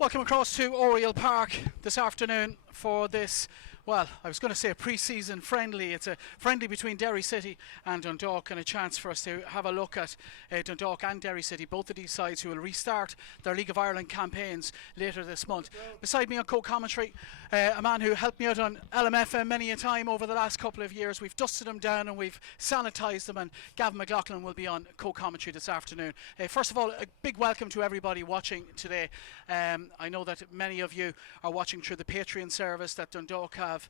Welcome across to Oriel Park this afternoon for this, well, I was going to say a pre-season friendly. It's a friendly between Derry City and Dundalk, and a chance for us to have a look at Dundalk and Derry City, both of these sides who will restart their League of Ireland campaigns later this month. Beside me on co-commentary, a man who helped me out on LMFM many a time over the last couple of years. We've dusted them down and we've sanitised them, and Gavin McLaughlin will be on co-commentary this afternoon. First of all, a big welcome to everybody watching today. I know that many of you are watching through the Patreon service that Dundalk have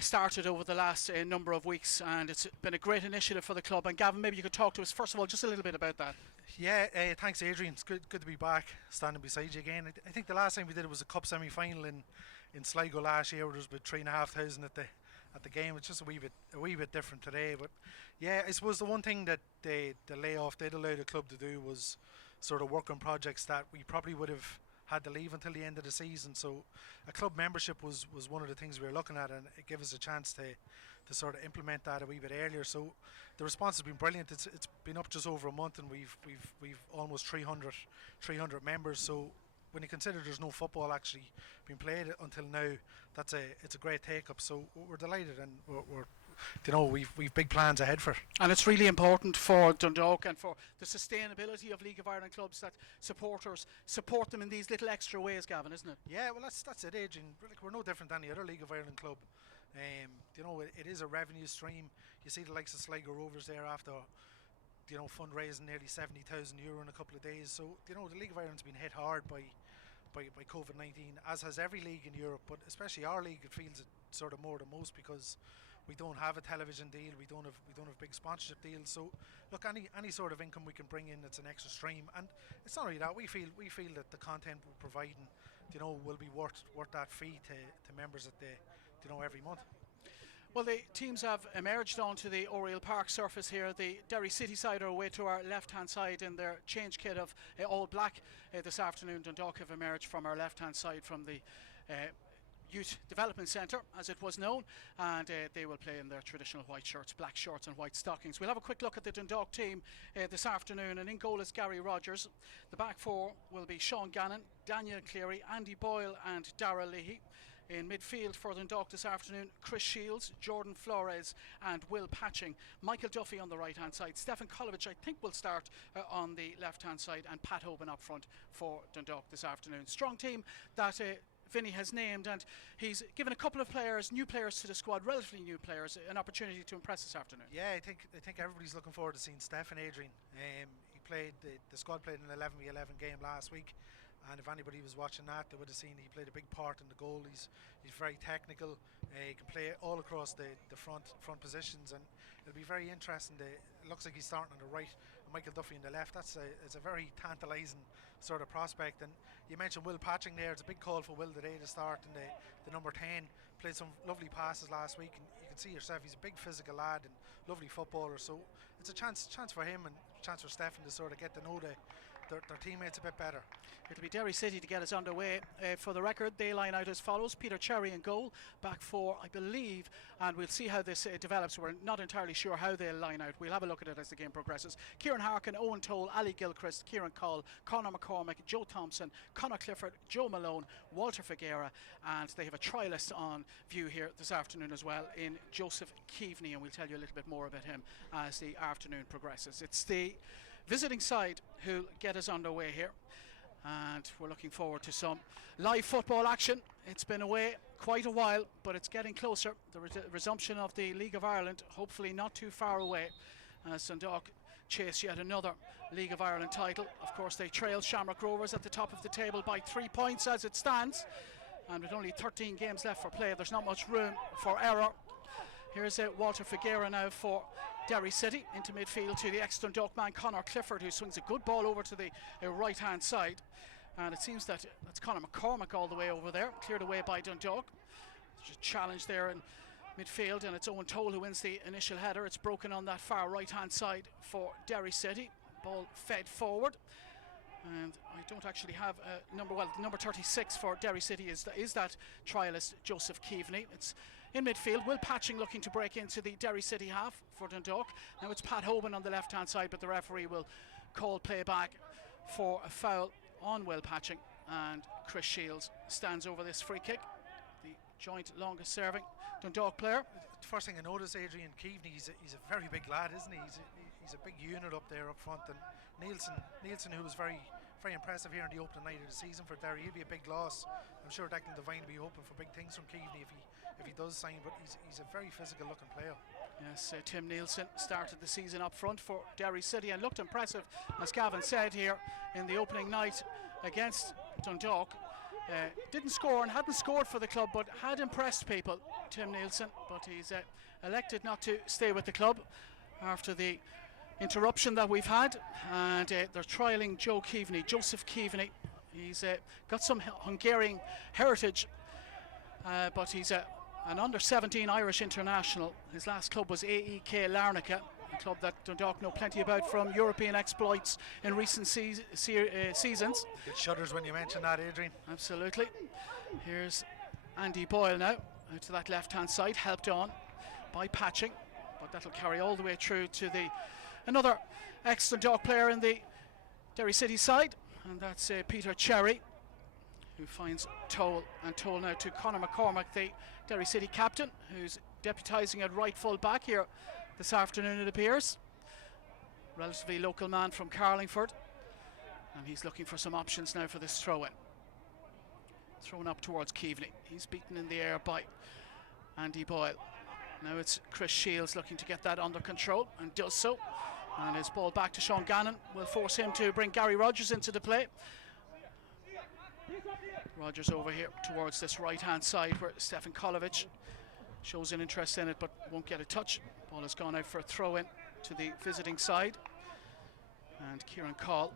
started over the last number of weeks, and it's been a great initiative for the club. And Gavin, maybe you could talk to us first of all just a little bit about that. Yeah, thanks Adrian. It's good to be back, standing beside you again. I think the last time we did it was a cup semi-final in Sligo last year, where there was about 3,500 at the game. It's just a wee bit different today. But yeah, I suppose the one thing that the layoff did allow the club to do was sort of work on projects that we probably would have had to leave until the end of the season. So a club membership was one of the things we were looking at, and it gave us a chance to sort of implement that a wee bit earlier. So the response has been brilliant. It's been up just over a month, and we've almost 300 members. So when you consider there's no football actually being played until now, it's a great take up. So we're delighted, and we've big plans ahead for it. And it's really important for Dundalk and for the sustainability of League of Ireland clubs that supporters support them in these little extra ways, Gavin, isn't it? Yeah, well that's it, Adrian. Like, we're no different than any other League of Ireland club. It is a revenue stream. You see the likes of Sligo Rovers there after fundraising nearly €70,000 in a couple of days. So the League of Ireland's been hit hard by COVID-19, as has every league in Europe, but especially our league. It feels it sort of more than most because we don't have a television deal, we don't have big sponsorship deals. So look, any sort of income we can bring in, it's an extra stream. And it's not only that, we feel that the content we're providing will be worth that fee to members at every month. Well, the teams have emerged onto the Oriel Park surface here. The Derry City side are away to our left-hand side in their change kit of all black this afternoon. Dundalk have emerged from our left-hand side from the Youth Development Centre, as it was known, and they will play in their traditional white shirts, black shorts and white stockings. We'll have a quick look at the Dundalk team this afternoon, and in goal is Gary Rogers. The back four will be Sean Gannon, Daniel Cleary, Andy Boyle and Darragh Leahy. In midfield for Dundalk this afternoon, Chris Shields, Jordan Flores and Will Patching. Michael Duffy on the right hand side. Stefan Kolovich I think will start on the left hand side, and Pat Hoban up front for Dundalk this afternoon. Strong team that Vinny has named, and he's given a couple of players, new players to the squad, relatively new players, an opportunity to impress this afternoon. Yeah, I think everybody's looking forward to seeing Stefan, Adrian. He played the squad played an 11v11 game last week, and if anybody was watching that, they would have seen he played a big part in the goal. He's very technical. He can play all across the front positions, and it'll be very interesting. It looks like he's starting on the right and Michael Duffy on the left. It's a very tantalising sort of prospect. And you mentioned Will Patching there. It's a big call for Will today to start in the number 10. Played some lovely passes last week, and you can see yourself he's a big physical lad and lovely footballer. So it's a chance for him and a chance for Stefan to sort of get to know their teammates a bit better. It'll be Derry City to get us underway. For the record, they line out as follows: Peter Cherry in goal, back four I believe, and we'll see how this develops. We're not entirely sure how they'll line out. We'll have a look at it as the game progresses. Kieran Harkin, Owen Toll, Ali Gilchrist, Kieran Call, Conor McCormick, Joe Thompson, Conor Clifford, Joe Malone, Walter Figuera, and they have a trialist on view here this afternoon as well in Joseph Keaveney, and we'll tell you a little bit more about him as the afternoon progresses. It's the visiting side who get us underway here, and we're looking forward to some live football action. It's been away quite a while, but it's getting closer. The resumption of the League of Ireland, hopefully not too far away, as Dundalk chase yet another League of Ireland title. Of course, they trail Shamrock Rovers at the top of the table by 3 points as it stands, and with only 13 games left for play, there's not much room for error. Here's Walter Figuera now for Derry City into midfield to the ex-Dundalk man Conor Clifford, who swings a good ball over to the right hand side, and it seems that's Conor McCormick all the way over there, cleared away by Dundalk. There's a challenge there in midfield, and it's Owen Toll who wins the initial header. It's broken on that far right hand side for Derry City. Ball fed forward, and I don't actually have a number. Well, the number 36 for Derry City is that trialist Joseph Keaveney. It's in midfield. Will Patching looking to break into the Derry City half for Dundalk. Now it's Pat Hoban on the left hand side, but the referee will call play back for a foul on Will Patching and Chris Shields stands over this free kick. The joint longest serving Dundalk player. The first thing I noticed, Adrian Keaveney, he's a very big lad, isn't he? He's a big unit up there up front, and Nielsen, who was very impressive here in the opening night of the season for Derry, he'll be a big loss. I'm sure Declan Devine will be hoping for big things from Keaveney if he does sign, but he's a very physical looking player. Yes, Tim Nielsen started the season up front for Derry City and looked impressive, as Gavin said here in the opening night against Dundalk. Didn't score and hadn't scored for the club, but had impressed people, Tim Nielsen, but he's elected not to stay with the club after the interruption that we've had, and they're trialling Joseph Keaveney. He's got some Hungarian heritage, but he's an under-17 Irish international. His last club was AEK Larnaca, a club that Dundalk know plenty about from European exploits in recent seasons. It shudders when you mention that, Adrian. Absolutely. Here's Andy Boyle now, out to that left-hand side, helped on by Patching, but that'll carry all the way through to another ex-Dundalk player in the Derry City side, and that's Peter Cherry, who finds Toll, and Toll now to Conor McCormack, the Derry City captain, who's deputising at right full back here this afternoon, it appears. Relatively local man from Carlingford, and he's looking for some options now for this throw-in. Thrown up towards Keaveney. He's beaten in the air by Andy Boyle. Now it's Chris Shields looking to get that under control, and does so. And his ball back to Sean Gannon will force him to bring Gary Rogers into the play. Rogers over here towards this right-hand side where Stefan Kolovich shows an interest in it but won't get a touch. Ball has gone out for a throw-in to the visiting side. And Kieran Call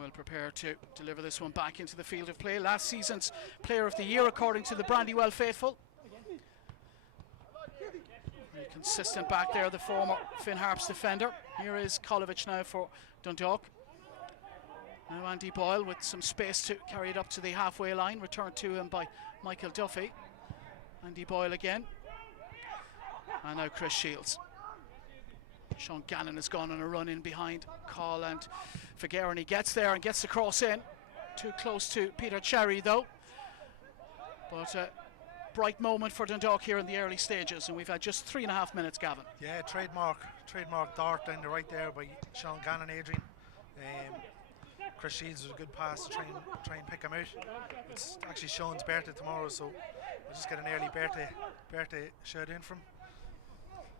will prepare to deliver this one back into the field of play. Last season's Player of the Year according to the Brandywell faithful. Very consistent back there, the former Finn Harps defender. Here is Kolovich now for Dundalk. Now Andy Boyle with some space to carry it up to the halfway line. Returned to him by Michael Duffy. Andy Boyle again. And now Chris Shields. Sean Gannon has gone on a run in behind Call and Figueroa, and he gets there and gets the cross in. Too close to Peter Cherry though. But a bright moment for Dundalk here in the early stages, and we've had just 3.5 minutes, Gavin. Yeah, trademark dart down the right there by Sean Gannon, Adrian. Chris Shields was a good pass to try and pick him out. It's actually Sean's birthday tomorrow, so we'll just get an early birthday shout in from him.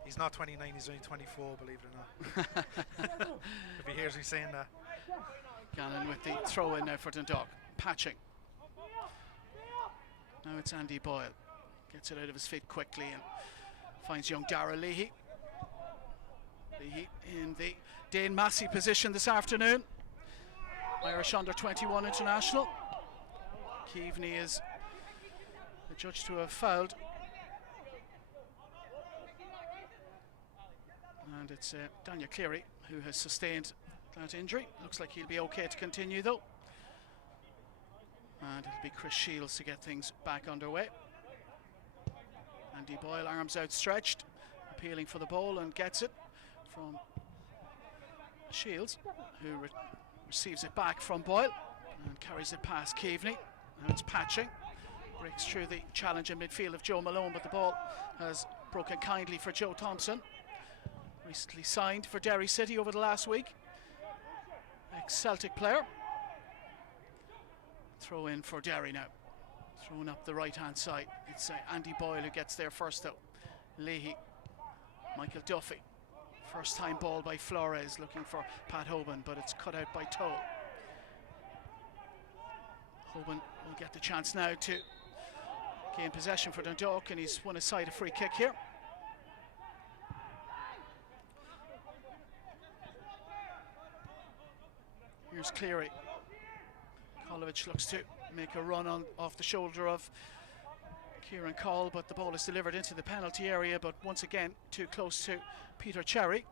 He's not 29, he's only 24, believe it or not. If he hears me saying that. Gannon with the throw in now for Dundalk. Patching. Now it's Andy Boyle. Gets it out of his feet quickly and finds young Dara Leahy. Leahy in the Dane Massey position this afternoon. Irish under-21 international. Keaveney is adjudged to have fouled. And it's Daniel Cleary who has sustained that injury. Looks like he'll be okay to continue though. And it'll be Chris Shields to get things back underway. Andy Boyle, arms outstretched, appealing for the ball, and gets it from Shields, who receives it back from Boyle and carries it past Keaveney. Now it's Patching. Breaks through the challenge in midfield of Joe Malone, but the ball has broken kindly for Joe Thompson. Recently signed for Derry City over the last week. Ex-Celtic player. Throw in for Derry now. Thrown up the right-hand side. It's Andy Boyle who gets there first though. Leahy. Michael Duffy. First time ball by Flores, looking for Pat Hoban, but it's cut out by Toll. Hoban will get the chance now to gain possession for Dundalk, and he's won aside a free kick here. Here's Cleary. Kolovich looks to make a run off the shoulder of Kieran Call, but the ball is delivered into the penalty area, but once again too close to Peter Cherry.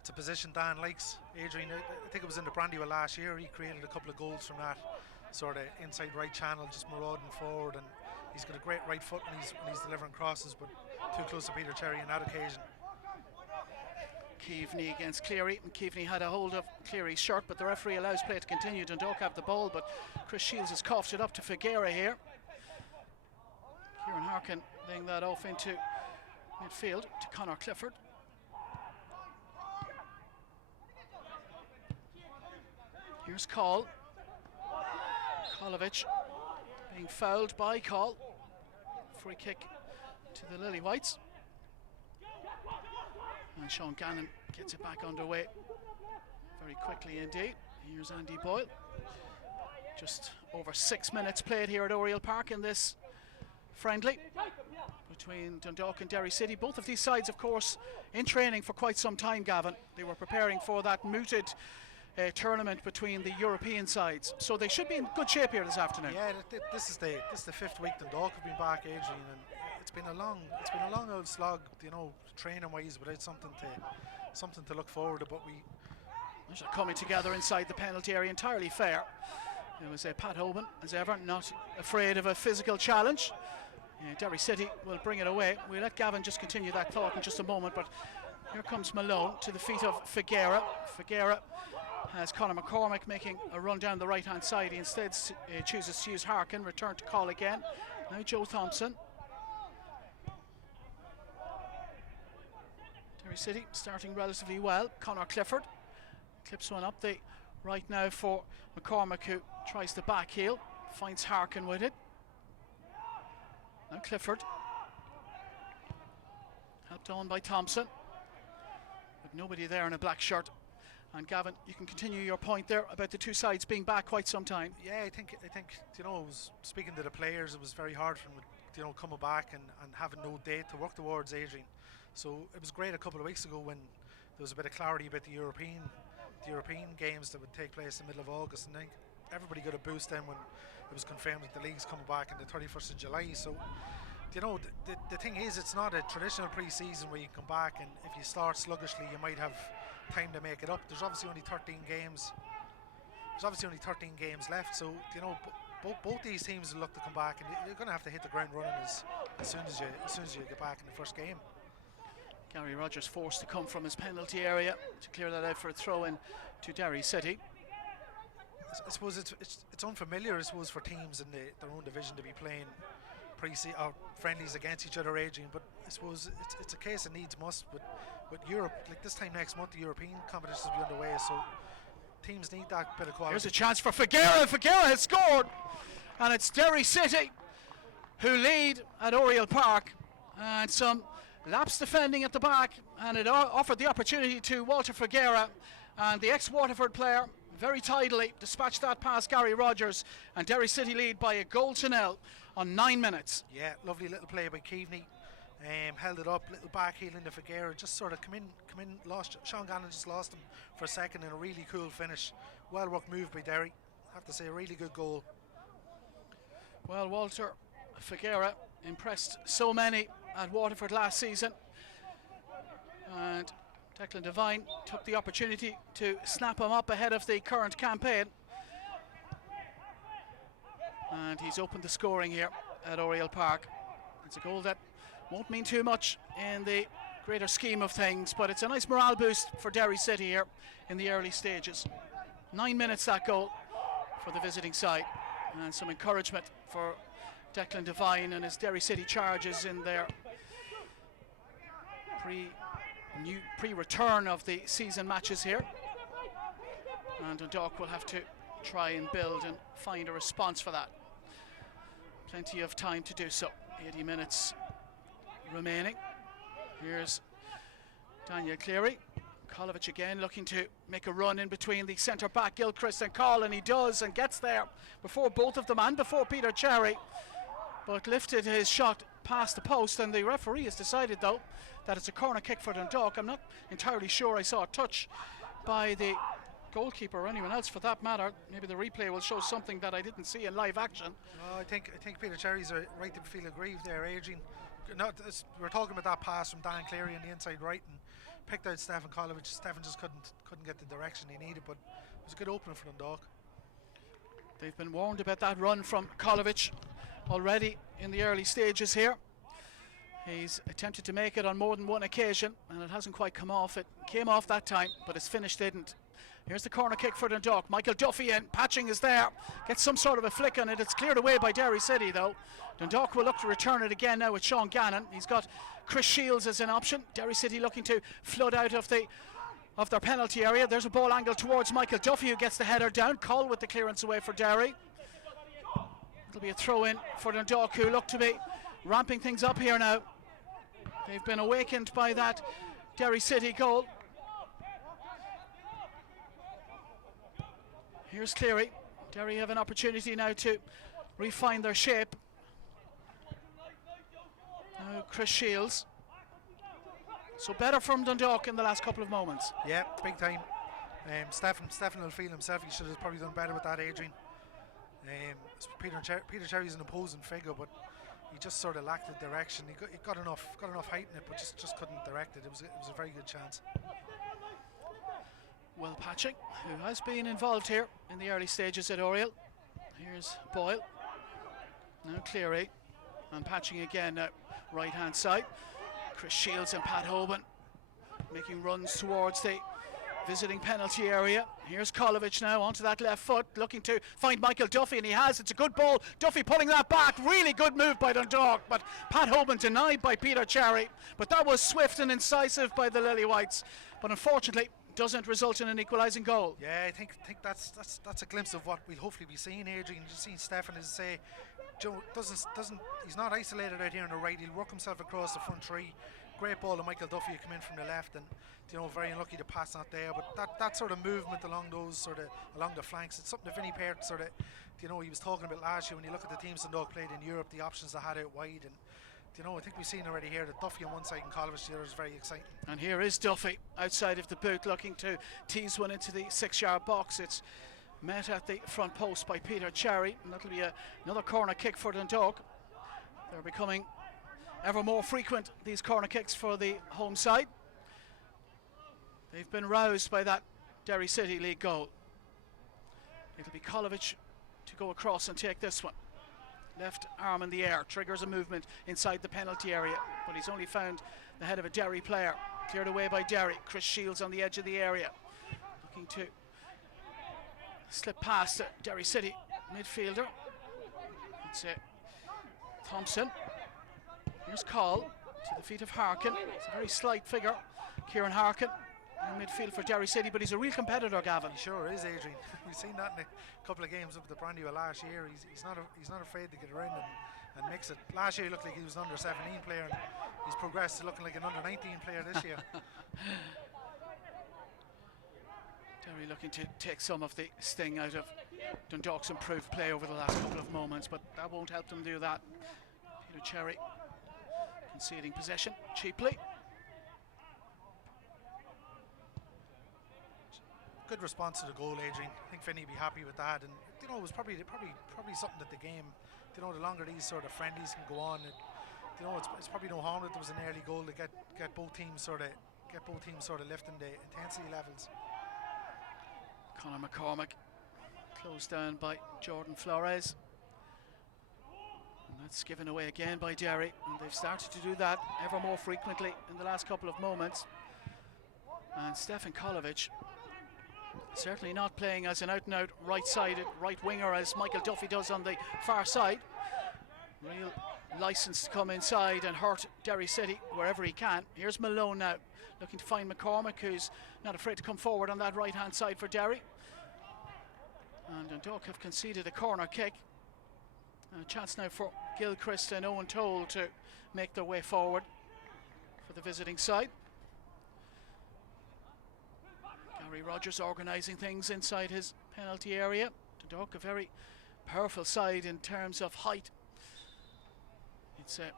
It's a position Dan likes, Adrian. I think it was in the Brandywell last year. He created a couple of goals from that sort of inside right channel, just marauding forward, and he's got a great right foot when he's delivering crosses, but too close to Peter Cherry on that occasion. Keaveney against Cleary, and Keaveney had a hold of Cleary's shirt, but the referee allows play to continue. Dundalk have the ball, but Chris Shields has coughed it up to Figuera here. Kieran Harkin laying that off into midfield to Conor Clifford. Here's Call. Kolovich being fouled by Call. Free kick to the Lily Whites. And Sean Gannon gets it back underway very quickly indeed. Here's Andy Boyle. Just over 6 minutes played here at Oriel Park in this friendly between Dundalk and Derry City. Both of these sides, of course, in training for quite some time, Gavin. They were preparing for that mooted tournament between the European sides, so they should be in good shape here this afternoon. Yeah, this is the fifth week Dundalk have been back, Adrian, and it's been a long old slog, you know, training wise, without something to look forward to. But they're coming together inside the penalty area, entirely fair. It was Pat Hoban, as ever, not afraid of a physical challenge. Derry City will bring it away. We'll let Gavin just continue that thought in just a moment, but here comes Malone to the feet of Figuera. Figuera has Conor McCormick making a run down the right hand side. He instead chooses to use Harkin, return to Call again. Now Joe Thompson. Derry City starting relatively well. Conor Clifford clips one up the right now for McCormick, who tries to back heel, finds Harkin with it. Now Clifford, helped on by Thompson, but nobody there in a black shirt. And Gavin, you can continue your point there about the two sides being back quite some time. yeah, I think you know, speaking to the players, it was very hard for them, you know, coming back and having no date to work towards, Adrian. So it was great a couple of weeks ago when there was a bit of clarity about the European games that would take place in the middle of August, and I think everybody got a boost then when it was confirmed that the league's coming back on the 31st of July. So, you know, the thing is, it's not a traditional pre-season where you come back and if you start sluggishly you might have time to make it up. There's obviously only 13 games. There's obviously only 13 games left, so you know both these teams will look to come back, and you're going to have to hit the ground running as soon as you get back in the first game. Gary Rogers forced to come from his penalty area to clear that out for a throw in to Derry City. I suppose it's unfamiliar, I suppose, for teams in their own division to be playing or friendlies against each other, Adrian, but I suppose it's a case of needs must. But with Europe, like this time next month, the European competitions will be underway, so teams need that bit of quality. Here's a chance for Figuera. Figuera has scored, and it's Derry City who lead at Oriel Park, and some lapse defending at the back, and it offered the opportunity to Walter Figuera, and the ex-Waterford player very tidily dispatched that past Gary Rogers, and Derry City lead by a goal to nil on 9 minutes. Yeah, lovely little play by Keaveney. Held it up, little back heel into Figuera, just sort of come in, lost. Sean Gannon just lost him for a second in a really cool finish. Well worked move by Derry. I have to say, a really good goal. Well, Walter Figuera impressed so many at Waterford last season, and Declan Devine took the opportunity to snap him up ahead of the current campaign, and he's opened the scoring here at Oriel Park. It's a goal that won't mean too much in the greater scheme of things, but it's a nice morale boost for Derry City here in the early stages. 9 minutes that goal for the visiting side, and some encouragement for Declan Devine and his Derry City charges in their pre-return of the season matches here. And Dundalk will have to try and build and find a response for that. Plenty of time to do so. 80 minutes remaining. Here's Daniel Cleary. Kolovich again looking to make a run in between the centre back Gilchrist and Call, and he does, and gets there before both of them and before Peter Cherry, but lifted his shot past the post, and the referee has decided though that it's a corner kick for Dundalk. I'm not entirely sure I saw a touch by the goalkeeper or anyone else for that matter. Maybe the replay will show something that I didn't see in live action. I think Peter Cherry's right to feel aggrieved there, Adrian. We're talking about that pass from Dan Cleary on the inside right, and picked out Stefan Kolovich. Stefan just couldn't get the direction he needed, but it was a good opening for Dundalk. They've been warned about that run from Kolovich already in the early stages here. He's attempted to make it on more than one occasion, and it hasn't quite come off. It came off that time, but his finish didn't. Here's the corner kick for Dundalk. Michael Duffy in, patching is there. Gets some sort of a flick on it. It's cleared away by Derry City though. Dundalk will look to return it again now with Sean Gannon. He's got Chris Shields as an option. Derry City looking to flood out of their penalty area. There's a ball angle towards Michael Duffy, who gets the header down. Cole with the clearance away for Derry. It'll be a throw in for Dundalk, who look to be ramping things up here now. They've been awakened by that Derry City goal. Here's Cleary. Derry have an opportunity now to refine their shape. Now Chris Shields. So better from Dundalk in the last couple of moments. Yeah, big time. Stefan will feel himself. He should have probably done better with that, Adrian. Peter Cherry's an opposing figure, but he just sort of lacked the direction. He got enough height in it, but just couldn't direct it. It was a very good chance. Will Patching, who has been involved here in the early stages at Oriel. Here's Boyle. Now Cleary. And Patching again, right hand side. Chris Shields and Pat Hoban making runs towards the visiting penalty area. Here's Kolovich now onto that left foot, looking to find Michael Duffy, and he has. It's a good ball. Duffy pulling that back. Really good move by Dundalk, but Pat Hoban denied by Peter Cherry. But that was swift and incisive by the Lily Whites. But unfortunately, doesn't result in an equalising goal. Yeah, I think that's a glimpse of what we'll hopefully be seeing, Adrian. You've seen Stefan, as I say, Joe he's not isolated out here on the right. He'll work himself across the front three. Great ball to Michael Duffy, who come in from the left, and very unlucky the pass not there. But that sort of movement along along the flanks, it's something that Vinnie Peart he was talking about last year. When you look at the teams Dundalk played in Europe, the options they had out wide, and I think we've seen already here that Duffy on one side and Kolovich the other is very exciting. And here is Duffy outside of the boot, looking to tease one into the 6-yard box. It's met at the front post by Peter Cherry, and that'll be another corner kick for Dundalk. They're becoming ever more frequent, these corner kicks for the home side. They've been roused by that Derry City League goal. It'll be Kolovich to go across and take this one. Left arm in the air, triggers a movement inside the penalty area, but he's only found the head of a Derry player. Cleared away by Derry. Chris Shields on the edge of the area, looking to slip past Derry City midfielder. It's Thompson. Here's Call to the feet of Harkin. It's a very slight figure, Kieran Harkin, in midfield for Derry City, but he's a real competitor, Gavin. He sure is, Adrian. We've seen that in a couple of games up at the Brandywell last year. He's not afraid to get around and mix it. Last year he looked like he was an under 17 player, and he's progressed to looking like an under 19 player this year. Derry looking to take some of the sting out of Dundalk's improved play over the last couple of moments, but that won't help them do that. Peter Cherry conceding possession cheaply. Good response to the goal, Adrian. I think Finney would be happy with that, and it was probably something that the game, the longer these sort of friendlies can go on, it's probably no harm that there was an early goal to get both teams sort of lifting the intensity levels. Conor McCormack closed down by Jordan Flores, and that's given away again by Derry, and they've started to do that ever more frequently in the last couple of moments. And Stefan Kolovich certainly not playing as an out-and-out right-sided right winger as Michael Duffy does on the far side. Real license to come inside and hurt Derry City wherever he can. Here's Malone now, looking to find McCormack, who's not afraid to come forward on that right-hand side for Derry. And Dundalk have conceded a corner kick. And a chance now for Gilchrist and Owen Toll to make their way forward for the visiting side. Gary Rogers organising things inside his penalty area. Dundalk a very powerful side in terms of height. It's a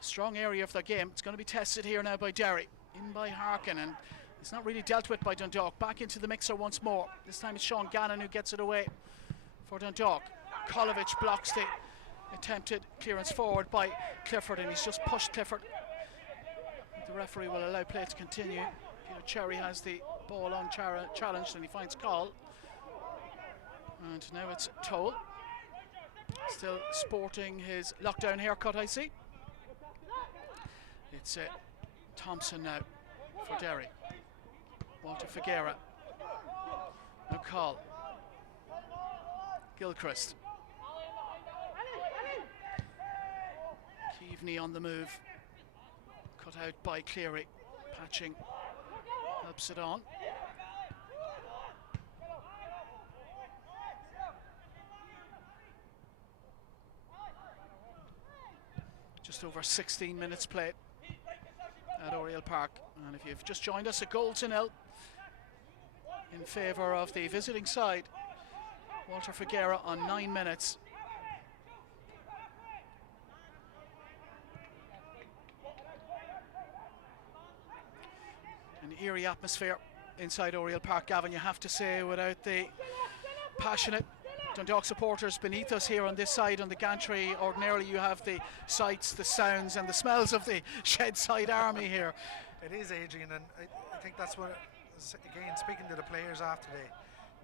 strong area of their game. It's going to be tested here now by Derry. In by Harkin, and it's not really dealt with by Dundalk. Back into the mixer once more. This time it's Sean Gannon who gets it away for Dundalk. Kolovich blocks the attempted clearance forward by Clifford, and he's just pushed Clifford. The referee will allow play to continue. Peter Cherry has the ball unchallenged, and he finds Call. And now it's Toll. Still sporting his lockdown haircut, I see. It's Thompson now for Derry. Walter Figuera. No call. Gilchrist. Keaveney on the move. Cut out by Cleary. Patching helps it on. Just over 16 minutes played at Oriel Park, and if you've just joined us, a goal to nil in favour of the visiting side. Walter Figuera on 9 minutes. An eerie atmosphere inside Oriel Park, Gavin, you have to say, without the passionate Dundalk supporters beneath us here on this side on the gantry. Ordinarily you have the sights, the sounds and the smells of the shed side army here. It is, Adrian, and I think that's what, again, speaking to the players after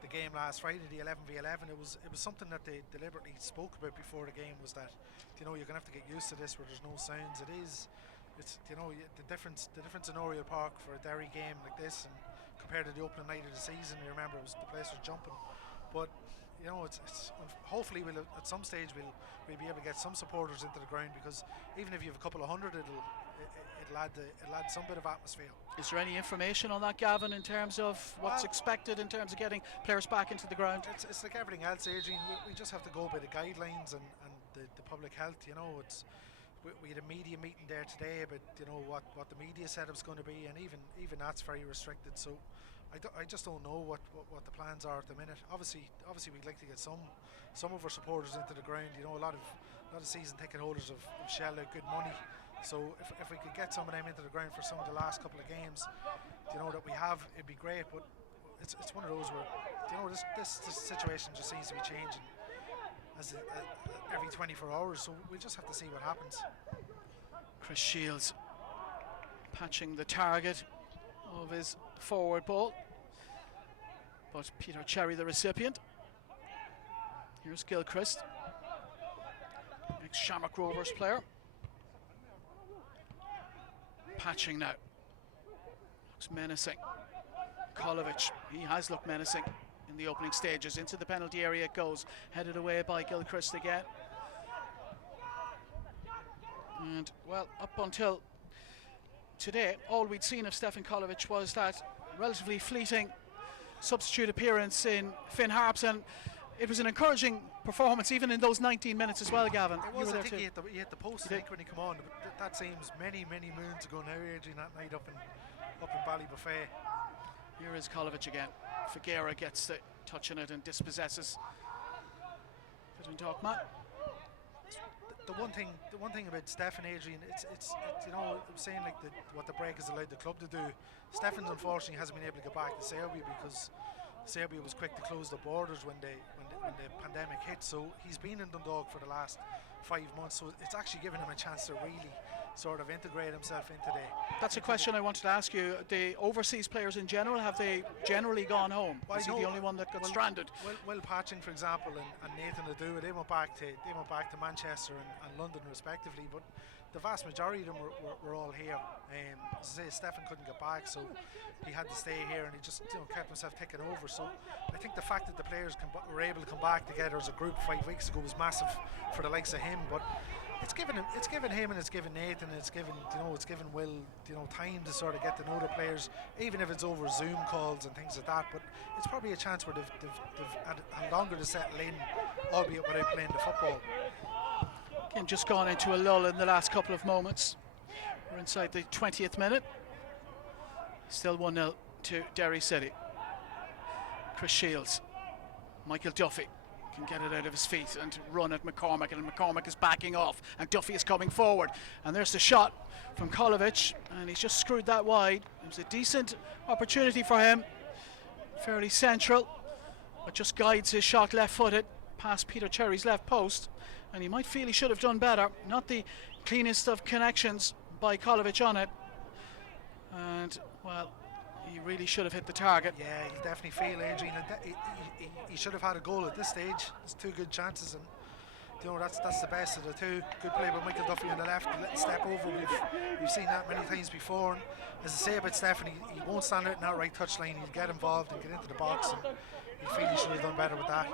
the game last Friday, the 11v11, it was something that they deliberately spoke about before the game, was that, you know, you're going to have to get used to this where there's no sounds. It's you know, the difference in Oriel Park for a Derry game like this and compared to the opening night of the season, you remember the place was jumping. But you know, it's hopefully we'll at some stage we'll be able to get some supporters into the ground, because even if you have a couple of hundred, it'll add some bit of atmosphere. Is there any information on that, Gavin, in terms of what's expected in terms of getting players back into the ground? It's like everything else, Adrian. We just have to go by the guidelines and the public health. You know, we had a media meeting there today about, you know, what the media setup's going to be, and even that's very restricted. So I just don't know what the plans are at the minute. Obviously we'd like to get some of our supporters into the ground. You know, a lot of season ticket holders have shelled out good money. So if we could get some of them into the ground for some of the last couple of games, you know, that we have, it'd be great. But it's one of those where, you know, this situation just seems to be changing every 24 hours. So we just have to see what happens. Chris Shields patching the target of his forward ball, but Peter Cherry the recipient. Here's Gilchrist, ex-Shamrock Rovers player. Patching now. Looks menacing. Kolovic, he has looked menacing in the opening stages. Into the penalty area it goes, headed away by Gilchrist again. And well, up until today, all we'd seen of Stefan Kolovic was that relatively fleeting substitute appearance in Finn Harps, and it was an encouraging performance even in those 19 minutes as well, Gavin. It was, I think he hit the post, I think, when he came on, but that seems many moons ago now, Adrian, that night up in Ballybuffet. Here is Kolovic again. Figuera gets the touch on it and dispossesses the Dundalk man. The one thing about Stefan, Adrian, it's you know, I'm saying like what the break has allowed the club to do. Stefan unfortunately hasn't been able to get back to Serbia because Serbia was quick to close the borders when the pandemic hit. So he's been in Dundalk for the last 5 months. So it's actually given him a chance to really sort of integrate himself into the. That's a question I wanted to ask you. The overseas players in general, have they generally gone home? Is he the only one that got stranded? Will Patching, for example, and Nathan Adu, they went back to Manchester and London respectively, but the vast majority of them were all here. As I say, Stefan couldn't get back, so he had to stay here, and he just, you know, kept himself ticking over. So I think the fact that the players were able to come back together as a group 5 weeks ago was massive for the likes of him. But it's given him and it's given Nathan, and it's given Will, you know, time to sort of get to know the players, even if it's over Zoom calls and things like that. But it's probably a chance where they've had longer to settle in, albeit without playing the football. And just gone into a lull in the last couple of moments. We're inside the 20th minute. Still 1-0 to Derry City. Chris Shields, Michael Duffy can get it out of his feet and run at McCormack, and McCormack is backing off and Duffy is coming forward, and there's the shot from Kolovic, and he's just screwed that wide. It was a decent opportunity for him, fairly central, but just guides his shot left-footed past Peter Cherry's left post, and he might feel he should have done better. Not the cleanest of connections by Kolovic on it, and well, he really should have hit the target. Yeah, he'll definitely feel, Adrian, he should have had a goal at this stage. There's 2 good chances, and you know, that's the best of the two. Good play by Michael Duffy on the left, a little step over. We've seen that many times before. And as I say about Stephen, he won't stand out in that right touch line. He'll get involved and get into the box, and he'll feel he should have done better with that.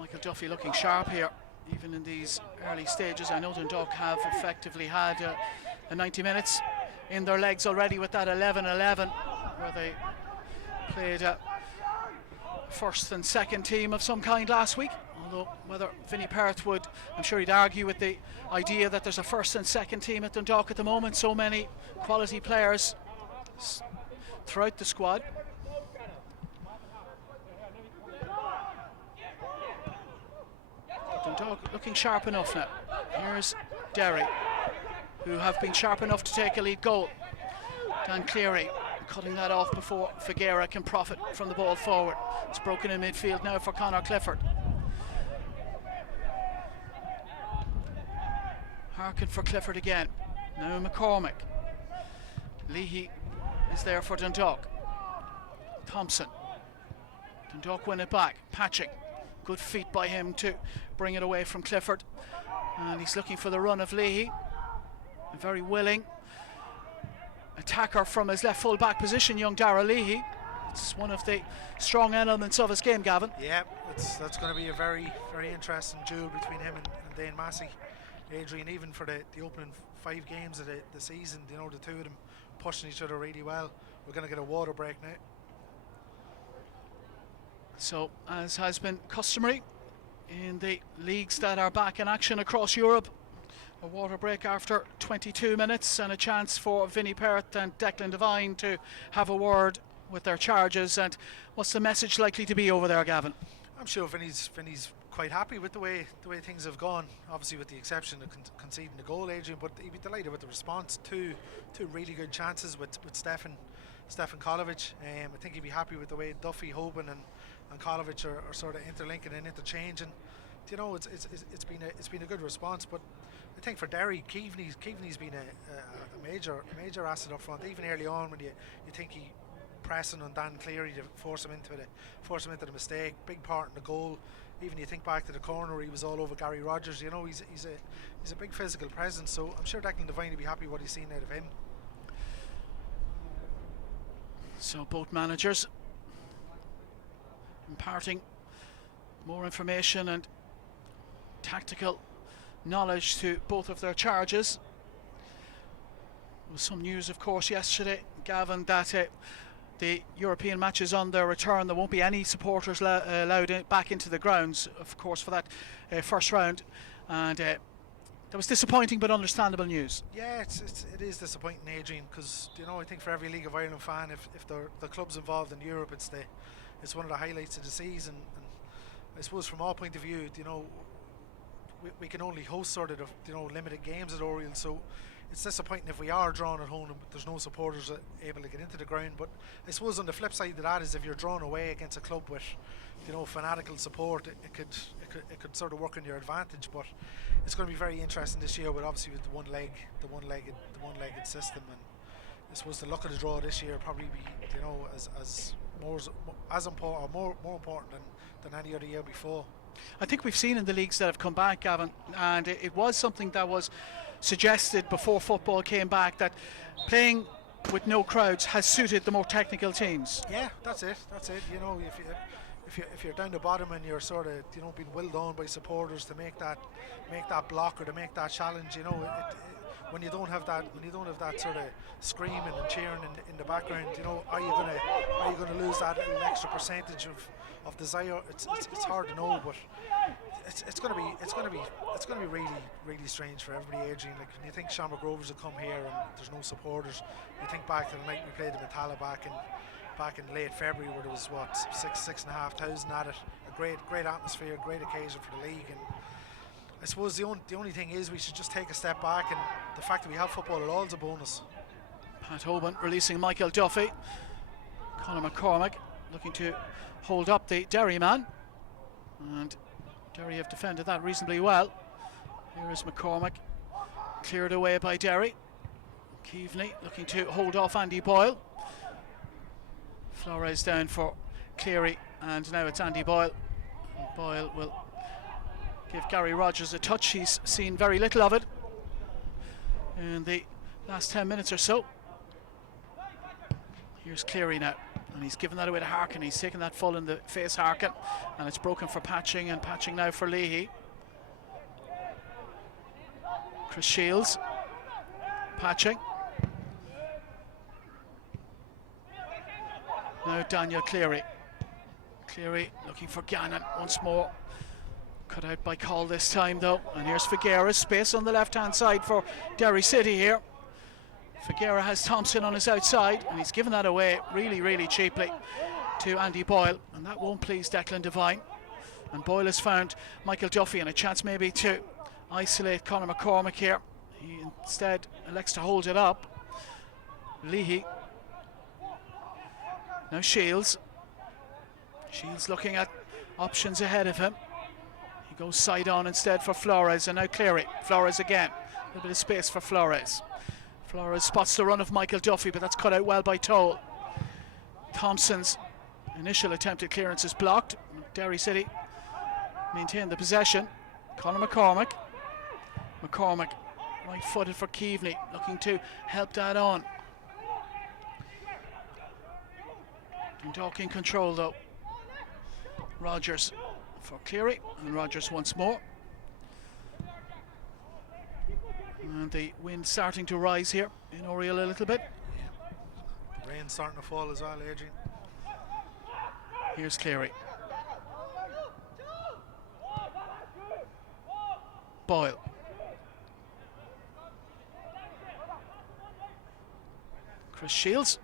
Michael Duffy looking sharp here, even in these early stages. I know Dundalk have effectively had a 90 minutes in their legs already with that 11-11, where they played a first and second team of some kind last week. Although whether Vinnie Perth would, I'm sure he'd argue with the idea that there's a first and second team at Dundalk at the moment. So many quality players throughout the squad. Dundalk looking sharp enough now. Here's Derry, who have been sharp enough to take a lead goal. Dan Cleary cutting that off before Figueira can profit from the ball forward. It's broken in midfield now for Conor Clifford. Harkin for Clifford again. Now McCormick. Leahy is there for Dundalk. Thompson. Dundalk win it back. Patching. Good feet by him to bring it away from Clifford. And he's looking for the run of Leahy. A very willing attacker from his left full back position, young Darragh Leahy. It's one of the strong elements of his game, Gavin. Yeah, that's going to be a very, very interesting duel between him and Dane Massey. Adrian, even for the opening 5 games of the season, you know, the two of them pushing each other really well. We're going to get a water break now. So, as has been customary in the leagues that are back in action across Europe, a water break after 22 minutes and a chance for Vinnie Perth and Declan Devine to have a word with their charges. And what's the message likely to be over there, Gavin? I'm sure Vinnie's quite happy with the way things have gone, obviously with the exception of conceding the goal, Adrian, but he'd be delighted with the response. Two really good chances with Stefan Kolovic. I think he'd be happy with the way Duffy, Hoban and Kolovic are sort of interlinking and interchanging. You know, it's been a good response, but I think for Derry, Keaveney's been a major asset up front. Even early on, when you think he pressing on Dan Cleary to force him into the mistake, big part in the goal. Even you think back to the corner where he was all over Gary Rogers. You know, he's a big physical presence. So I'm sure Declan Devine will be happy what he's seen out of him. So both managers imparting more information and tactical knowledge to both of their charges. There was some news, of course, yesterday, Gavin, that the European matches on their return, there won't be any supporters allowed back into the grounds, of course, for that first round. And that was disappointing but understandable news. Yeah, it is disappointing, Adrian, because, you know, I think for every League of Ireland fan, if the club's involved in Europe, it's one of the highlights of the season. And I suppose from our point of view, you know, we can only host sort of limited games at Oriel, so it's disappointing if we are drawn at home and there's no supporters able to get into the ground. But I suppose on the flip side of that is if you're drawn away against a club with, you know, fanatical support, it could sort of work in your advantage. But it's going to be very interesting this year, with obviously with the one-legged system. And I suppose the luck of the draw this year probably be, you know, as important or more important than any other year before. I think we've seen in the leagues that have come back, Gavin, and it was something that was suggested before football came back, that playing with no crowds has suited the more technical teams. Yeah, that's it. You know, if you're down the bottom and you're sort of, you know, being willed on by supporters to make that block or to make that challenge, you know, when you don't have that sort of screaming and cheering in the background, you know, are you gonna lose that little extra percentage of desire? It's hard to know, but it's gonna be really strange for everybody, Adrian. Like, when you think Shamrock Rovers will come here and there's no supporters, you think back to the night we played the Metalla back in late February, where there was 6,500 at it. A great atmosphere, great occasion for the league. And I suppose the only thing is we should just take a step back, and the fact that we have football at all is a bonus. Pat Hoban releasing Michael Duffy. Conor McCormick looking to hold up the Derry man, and Derry have defended that reasonably well. Here is McCormick, cleared away by Derry. Keaveney looking to hold off Andy Boyle. Flores down for Cleary, and now it's Andy Boyle. Boyle will give Gary Rogers a touch. He's seen very little of it in the last 10 minutes or so. Here's Cleary now, and he's given that away to Harkin. He's taken that full in the face, Harkin, and it's broken for Patching, and Patching now for Leahy. Chris Shields, Patching. Now Daniel Cleary. Cleary looking for Gannon once more. Cut out by Call this time though. And here's Figueira, space on the left hand side for Derry City here. Figueira has Thompson on his outside, and he's given that away really cheaply to Andy Boyle, and that won't please Declan Devine. And Boyle has found Michael Duffy, and a chance maybe to isolate Conor McCormick here. He instead elects to hold it up. Leahy. Now Shields. Shields looking at options ahead of him. He goes side on instead for Flores, and now Cleary. Flores again. A little bit of space for Flores. Flores spots the run of Michael Duffy, but that's cut out well by Toll. Thompson's initial attempt at clearance is blocked. Derry City maintain the possession. Conor McCormick. McCormick right-footed for Keaveney, looking to help that on. Dundalk in control though. Rogers for Cleary, and Rogers once more. And the wind starting to rise here in Oriel a little bit. Yeah. The rain starting to fall as well, Adrian. Here's Cleary. Boyle. Chris Shields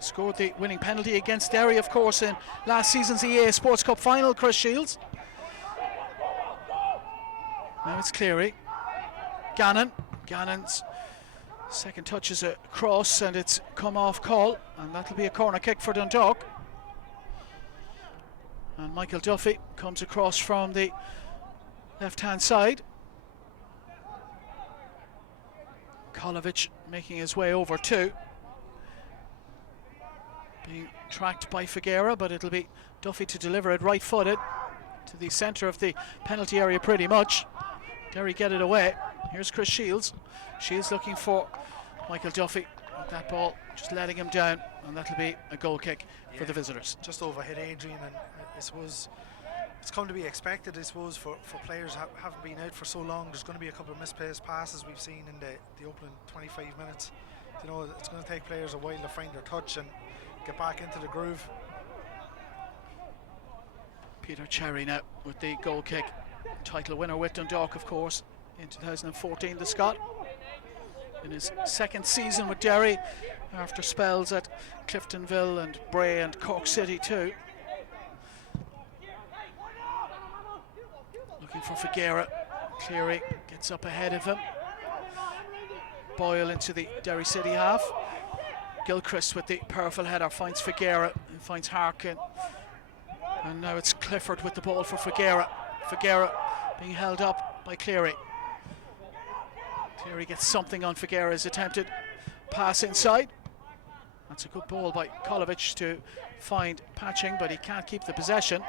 scored the winning penalty against Derry, of course, in last season's EA Sports Cup final. Chris Shields. Now it's Cleary. Gannon's second touch is a cross, and it's come off call, and that'll be a corner kick for Dundalk. And Michael Duffy comes across from the left hand side. Kolovich making his way over too. Being tracked by Figueira, but it'll be Duffy to deliver it right footed to the centre of the penalty area pretty much. Derry get it away. Here's Chris Shields. Shields looking for Michael Duffy. That ball just letting him down, and that'll be a goal kick for the visitors. Just overhit Adrian, and I suppose it's come to be expected, I suppose, for players haven't been out for so long. There's going to be a couple of misplaced passes we've seen in the opening 25 minutes. You know, it's going to take players a while to find their touch and get back into the groove. Peter Cherry now with the goal kick. Title winner with Dundalk, of course, in 2014, the Scot. In his second season with Derry, after spells at Cliftonville and Bray and Cork City too. Looking for Figueira. Cleary gets up ahead of him. Boyle into the Derry City half. Gilchrist with the powerful header finds Figueira and finds Harkin. And now it's Clifford with the ball for Figueira. Figueira being held up by Cleary. Cleary gets something on Figueira's attempted pass inside. That's a good ball by Kolovich to find Patching, but he can't keep the possession.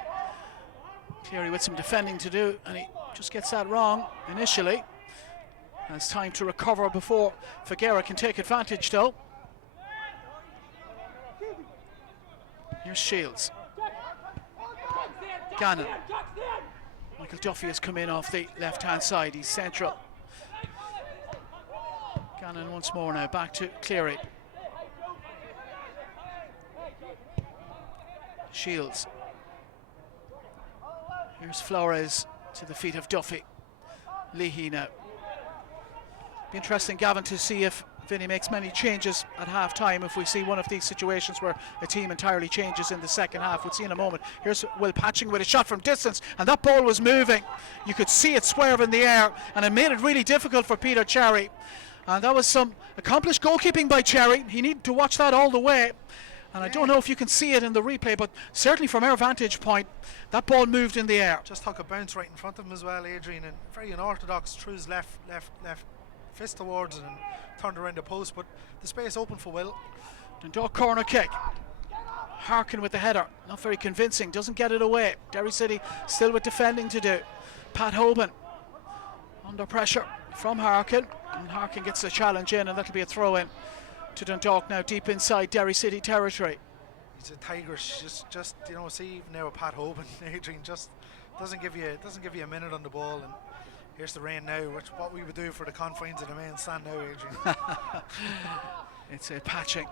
Cleary with some defending to do, and he just gets that wrong initially. Has time to recover before Figueira can take advantage though. Here's Shields. Gannon. Michael Duffy has come in off the left hand side. He's central. Gannon once more now, back to Cleary. Shields. Here's Flores to the feet of Duffy. Leahy now. Be interesting, Gavin, to see if Vinny makes many changes at half time. If we see one of these situations where a team entirely changes in the second half, we'll see in a moment. Here's Will Patching with a shot from distance, and that ball was moving. You could see it swerve in the air, and it made it really difficult for Peter Cherry. And that was some accomplished goalkeeping by Cherry. He needed to watch that all the way. And I don't know if you can see it in the replay, but certainly from our vantage point, that ball moved in the air. Just took a bounce right in front of him as well, Adrian, and very unorthodox, threw his left fist towards it and turned around the post, but the space open for Will. Dundalk corner kick. Harkin with the header, not very convincing, doesn't get it away. Derry City still with defending to do. Pat Hoban under pressure from Harkin, and Harkin gets the challenge in, and that'll be a throw in to Dundalk now deep inside Derry City territory. He's a tiger. Just you know, see even now with Pat Hoban, Adrian just doesn't give you a minute on the ball. And here's the rain now, which what we would do for the confines of the main stand now, Adrian. It's a patching,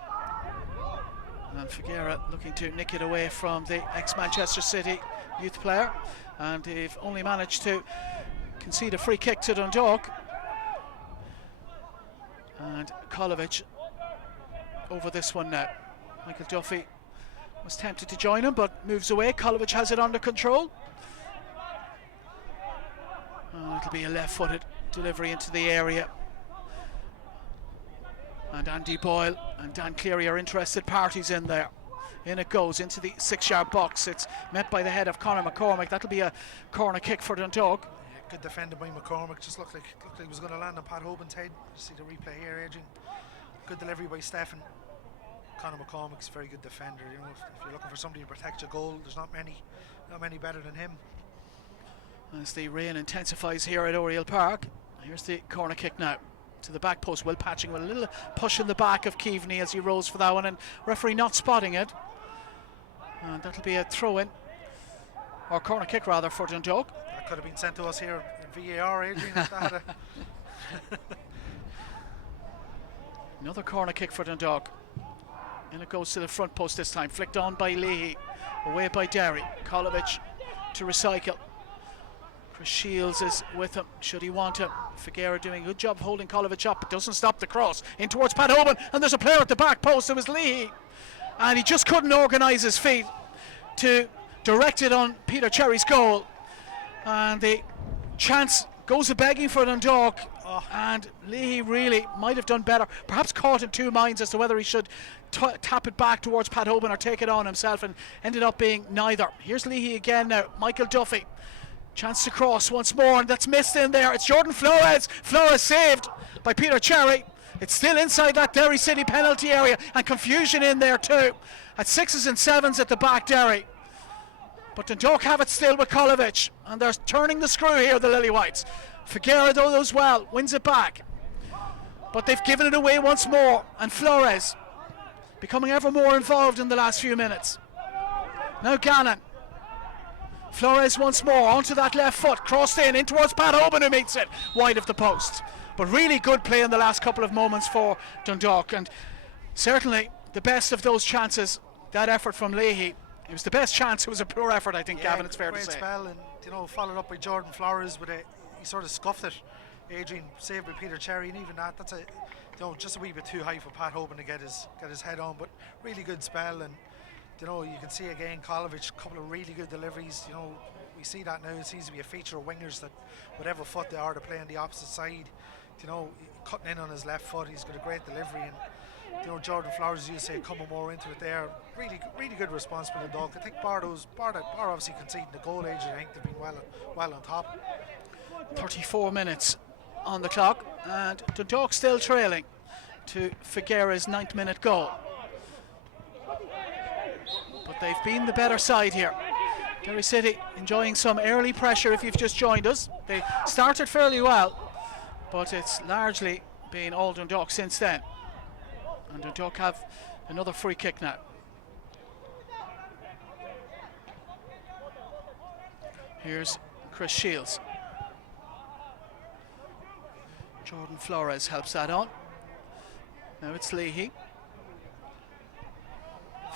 and Figueira looking to nick it away from the ex-Manchester City youth player, and they've only managed to concede a free kick to Dundalk. And Kolovich over this one now. Michael Duffy was tempted to join him but moves away. Kolovich has it under control. It'll be a left-footed delivery into the area, and Andy Boyle and Dan Cleary are interested parties in there. In it goes into the 6-yard box. It's met by the head of Conor McCormick. That'll be a corner kick for Dundalk. Yeah, good defended by McCormick. Just looked like he was going to land on Pat Hoban's head. You see the replay here, Adrian. Good delivery by Stephen. Conor McCormick's a very good defender. You know, if you're looking for somebody to protect your goal, there's not many better than him. As the rain intensifies here at Oriel Park, here's the corner kick now to the back post. Will Patching with a little push in the back of Keaveney as he rose for that one, and referee not spotting it. And that'll be a throw-in, or corner kick rather, for Dundalk. That could have been sent to us here in VAR, Adrian. If that had Another corner kick for Dundalk. And it goes to the front post this time, flicked on by Leahy, away by Derry. Kolovich to recycle. Chris Shields is with him, should he want him. Figueira doing a good job holding Kolovich up, but doesn't stop the cross in towards Pat Hoban, and there's a player at the back post. It was Leahy, and he just couldn't organise his feet to direct it on Peter Cherry's goal, and the chance goes a begging for Dundalk. And Leahy really might have done better, perhaps caught in two minds as to whether he should tap it back towards Pat Hoban or take it on himself, and ended up being neither. Here's Leahy again now. Michael Duffy, chance to cross once more, and that's missed in there. It's Jordan Flores. Flores saved by Peter Cherry. It's still inside that Derry City penalty area, and confusion in there too at 6s and 7s at the back, Derry. But Dundalk have it still with Kolovich, and they're turning the screw here, the Lily Whites. Figueira though does well, wins it back, but they've given it away once more, and Flores becoming ever more involved in the last few minutes. Now Gannon. Flores once more onto that left foot, crossed in towards Pat Hoban, who meets it wide of the post. But really good play in the last couple of moments for Dundalk, and certainly the best of those chances, that effort from Leahy. It was the best chance. It was a poor effort, I think, yeah, Gavin, it's fair to say. Great spell, and you know, followed up by Jordan Flores with he sort of scuffed it. Adrian saved by Peter Cherry, and even that's just a wee bit too high for Pat Hoban to get his head on, but really good spell. And you know, you can see again Kolovich, a couple of really good deliveries. You know, we see that now. It seems to be a feature of wingers that whatever foot they are to play on the opposite side, you know, cutting in on his left foot, he's got a great delivery. And you know, Jordan Flowers, as you say, coming more into it there. Really good response by the Dundalk. I think bar obviously conceding the goal, Adrian, I think they've been well on top. 34 minutes on the clock, and Dundalk still trailing to Figueira's 9th minute goal. But they've been the better side here. Derry City enjoying some early pressure if you've just joined us. They started fairly well, but it's largely been all Dundalk since then. And Dundalk have another free kick now. Here's Chris Shields. Jordan Flores helps that on. Now it's Leahy.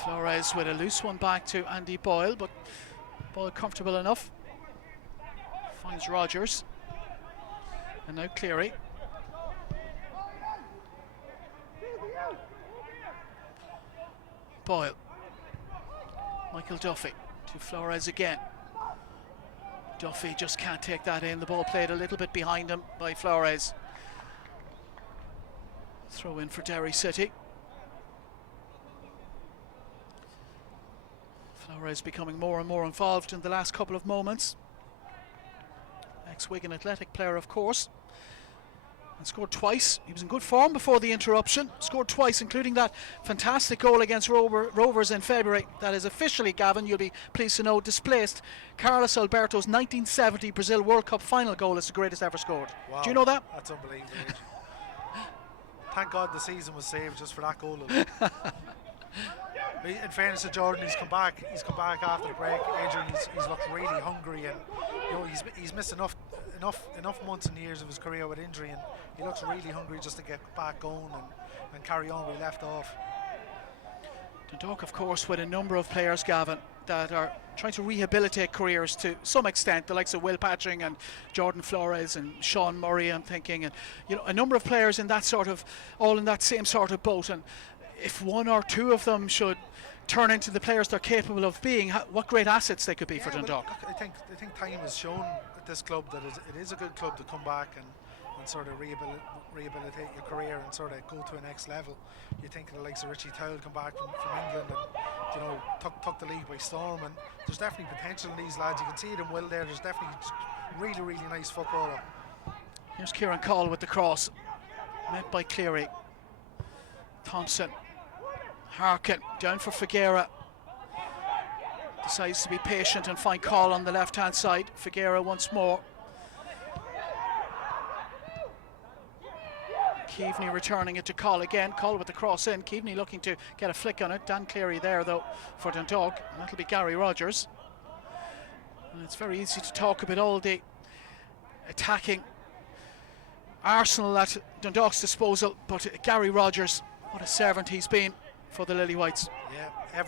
Flores with a loose one back to Andy Boyle, but Boyle comfortable enough. Finds Rogers. And now Cleary. Boyle. Michael Duffy to Flores again. Duffy just can't take that in. The ball played a little bit behind him by Flores. Throw in for Derry City. Flores becoming more and more involved in the last couple of moments. Ex-Wigan Athletic player, of course. And scored twice. He was in good form before the interruption. Scored twice, including that fantastic goal against Rovers in February. That is officially, Gavin, you'll be pleased to know, displaced Carlos Alberto's 1970 Brazil World Cup final goal as the greatest ever scored. Wow, do you know that? That's unbelievable. Thank God the season was saved just for that goal alone. In fairness to Jordan, he's come back after the break. Adrian, he's looked really hungry, and you know he's missed enough months and years of his career with injury, and he looks really hungry just to get back going and carry on where he left off. Dundalk, of course, with a number of players, Gavin, that are trying to rehabilitate careers to some extent, the likes of Will Patching and Jordan Flores and Sean Murray, I'm thinking, and you know, a number of players in that sort of, all in that same sort of boat. And if one or two of them should turn into the players they're capable of being, what great assets they could be for Dundalk. I think time has shown at this club that it is a good club to come back and sort of rehabilitate your career and sort of go to a next level. You think of the likes of Richie Towell come back from England and you know took the league by storm, and there's definitely potential in these lads. You can see it in Will there. There's definitely really nice footballer. Here's Kieran Call with the cross, met by Cleary. Thompson, Harkin down for Figueira, decides to be patient and find Call on the left hand side. Figueira once more. Keaveney returning it to Call again. Call with the cross in. Keaveney looking to get a flick on it. Dan Cleary there though for Dundalk, and that'll be Gary Rogers. And it's very easy to talk about all the attacking arsenal at Dundalk's disposal, but Gary Rogers, what a servant he's been for the Lily Whites. Yeah, the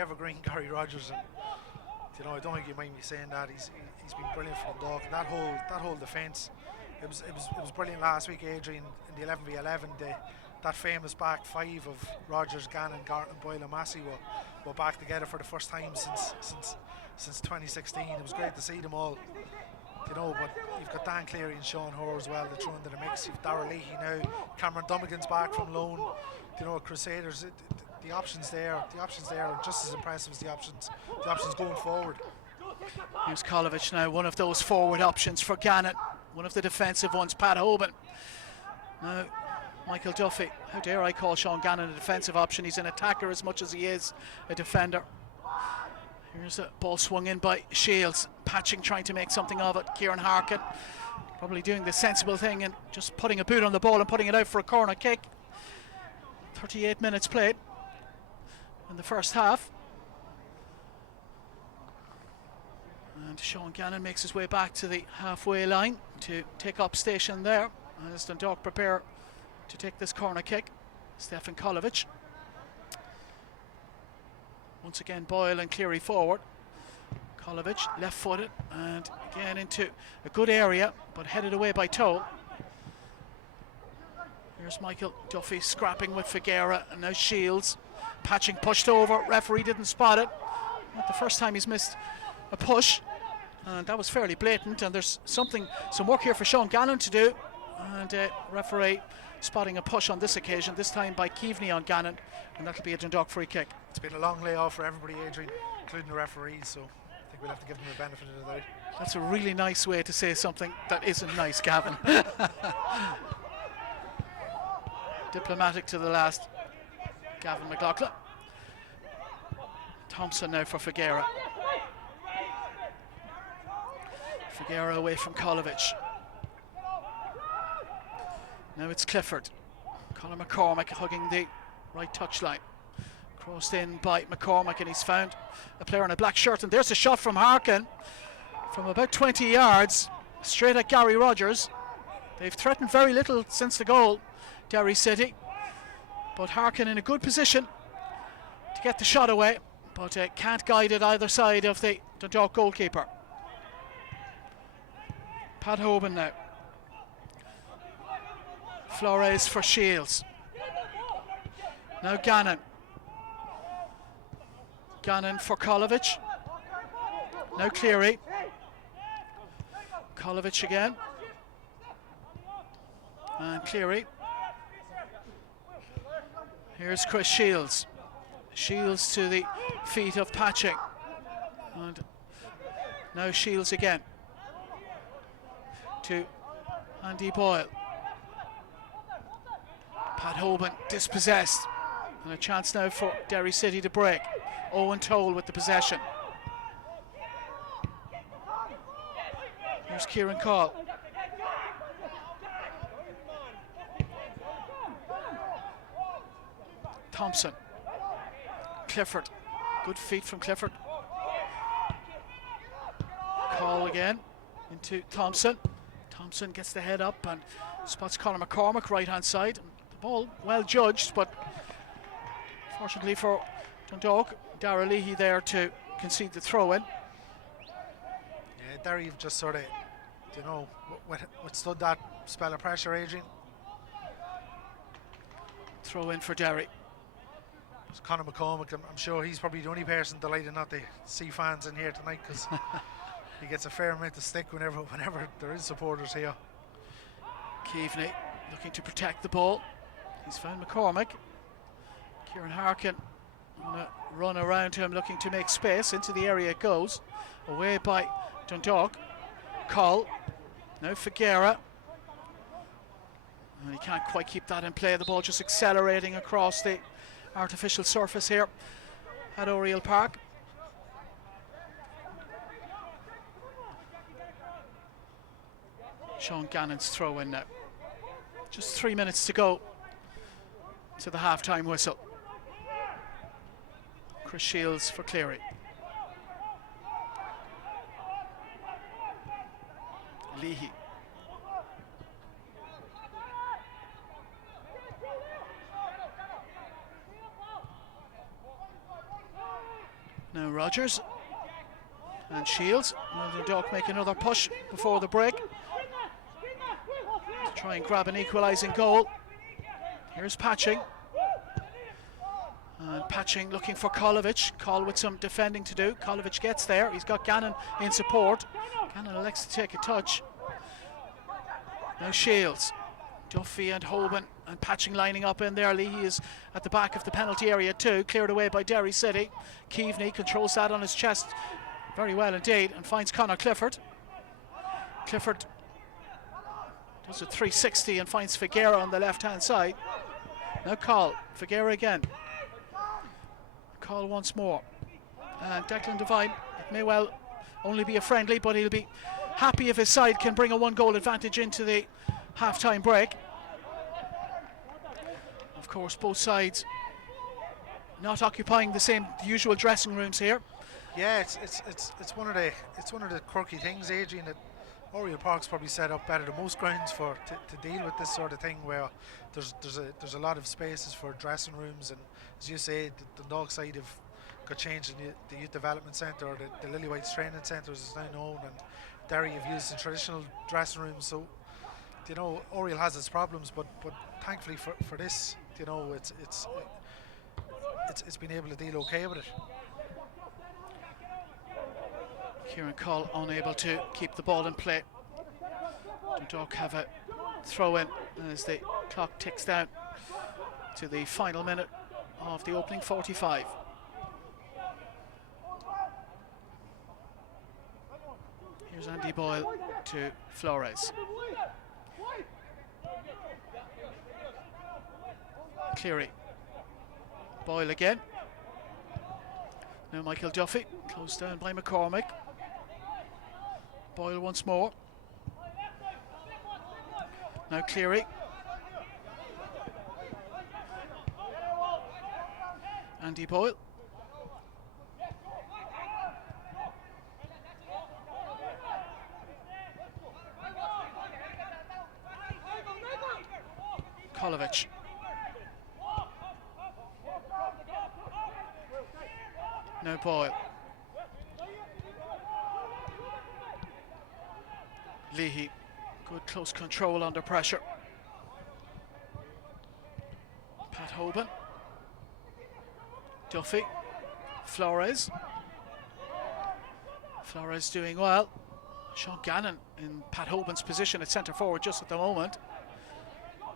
evergreen Gary Rogers, and you know, I don't think you mind me saying that. He's been brilliant for Dundalk, and that whole defence. It was brilliant last week, Adrian, in the 11v11. That famous back five of Rogers, Gannon, Garton, Boyle and Massey were back together for the first time since 2016. It was great to see them all. You know, but you've got Dan Cleary and Sean Hoare as well to throw into the mix. You've Darrell Leahy now, Cameron Dummigan's back from loan. You know, Crusaders. The options there are just as impressive as the options going forward. Here's Kolovich now, one of those forward options for Gannon, one of the defensive ones, Pat Hoban. Now, Michael Duffy, how dare I call Sean Gannon a defensive option? He's an attacker as much as he is a defender. Here's a ball swung in by Shields, Patching trying to make something of it. Kieran Harkin probably doing the sensible thing and just putting a boot on the ball and putting it out for a corner kick. 38 minutes played in the first half. And Sean Gannon makes his way back to the halfway line to take up station there as Dundalk prepare to take this corner kick. Stefan Kolovich. Once again Boyle and Cleary forward. Kolovich left footed and again into a good area but headed away by Toll. Here's Michael Duffy scrapping with Figueira, and now Shields. Patching pushed over, referee didn't spot it. Not the first time he's missed a push, and that was fairly blatant, and there's some work here for Sean Gannon to do, and referee spotting a push on this occasion, this time by Keaveney on Gannon, and that'll be a Dundalk free kick. It's been a long layoff for everybody, Adrian, including the referees, so I think we'll have to give them the benefit of the doubt. That's a really nice way to say something that isn't nice, Gavin. Diplomatic to the last, Gavin McLaughlin. Thompson now for Figueira. Figueira away from Kolovich. Now it's Clifford. Conor McCormack hugging the right touchline. Crossed in by McCormack, and he's found a player in a black shirt, and there's a shot from Harkin from about 20 yards straight at Gary Rogers. They've threatened very little since the goal, Derry City, but Harkin in a good position to get the shot away, but can't guide it either side of the Dundalk goalkeeper. Pat Hoban now. Flores for Shields. Now Gannon. Gannon for Kolovich. Now Cleary. Kolovich again. And Cleary. Here's Chris Shields. Shields to the feet of Patching. And now Shields again. To Andy Boyle. Pat Hoban dispossessed. And a chance now for Derry City to break. Owen Toll with the possession. Here's Kieran Call. Thompson. Clifford. Good feet from Clifford. Call again into Thompson. Thompson gets the head up and spots Conor McCormick right hand side. The ball well judged, but fortunately for Dundalk, Dara Leahy there to concede the throw in. Yeah, Derry have just sort of, you know, withstood that spell of pressure, Adrian. Throw in for Derry. It's Conor McCormick, I'm sure he's probably the only person delighted not to see fans in here tonight, because he gets a fair amount of stick whenever there is supporters here. Keaveney looking to protect the ball. He's found McCormick. Kieran Harkin on a run around him, looking to make space. Into the area it goes. Away by Dundalk. Cull. Now Figuera. And he can't quite keep that in play. The ball just accelerating across the artificial surface here at Oriel Park. Sean Gannon's throw in now. Just 3 minutes to go to the half-time whistle. Chris Shields for Cleary. Leahy. Now Rogers and Shields. The Dundalk make another push before the break to try and grab an equalising goal. Here's Patching. And Patching looking for Kolovic. Call with some defending to do. Kolovic gets there. He's got Gannon in support. Gannon elects to take a touch. Now Shields. Duffy and Hoban and Patching lining up in there. Leahy is at the back of the penalty area too. Cleared away by Derry City. Keaveney controls that on his chest very well indeed and finds Conor Clifford. Clifford does a 360 and finds Figuera on the left hand side. Now Call. Figuera again. Call once more. And Declan Devine, it may well only be a friendly, but he'll be happy if his side can bring a 1-goal advantage into the half-time break. Of course, both sides not occupying the usual dressing rooms here. Yeah, it's one of the quirky things, Adrian, that Oriel Park's probably set up better than most grounds to deal with this sort of thing, where there's a lot of spaces for dressing rooms, and as you say, the Dundalk side have got changed in the youth development centre, or the Lily White's training centre as it's now known, and Derry have used the traditional dressing rooms. So, you know, Oriel has its problems, but thankfully for this, you know, it's been able to deal okay with it. Kieran Cull unable to keep the ball in play. Dundalk have a throw in as the clock ticks down to the final minute of the opening 45. Here's Andy Boyle to Flores. Cleary. Boyle again. Now Michael Duffy, closed down by McCormick. Boyle once more. Now Cleary. Andy Boyle. Kolovic. Now Boyle. Leahy, good close control under pressure. Pat Hoban. Duffy. Flores. Flores doing well. Sean Gannon in Pat Hoban's position at centre forward just at the moment.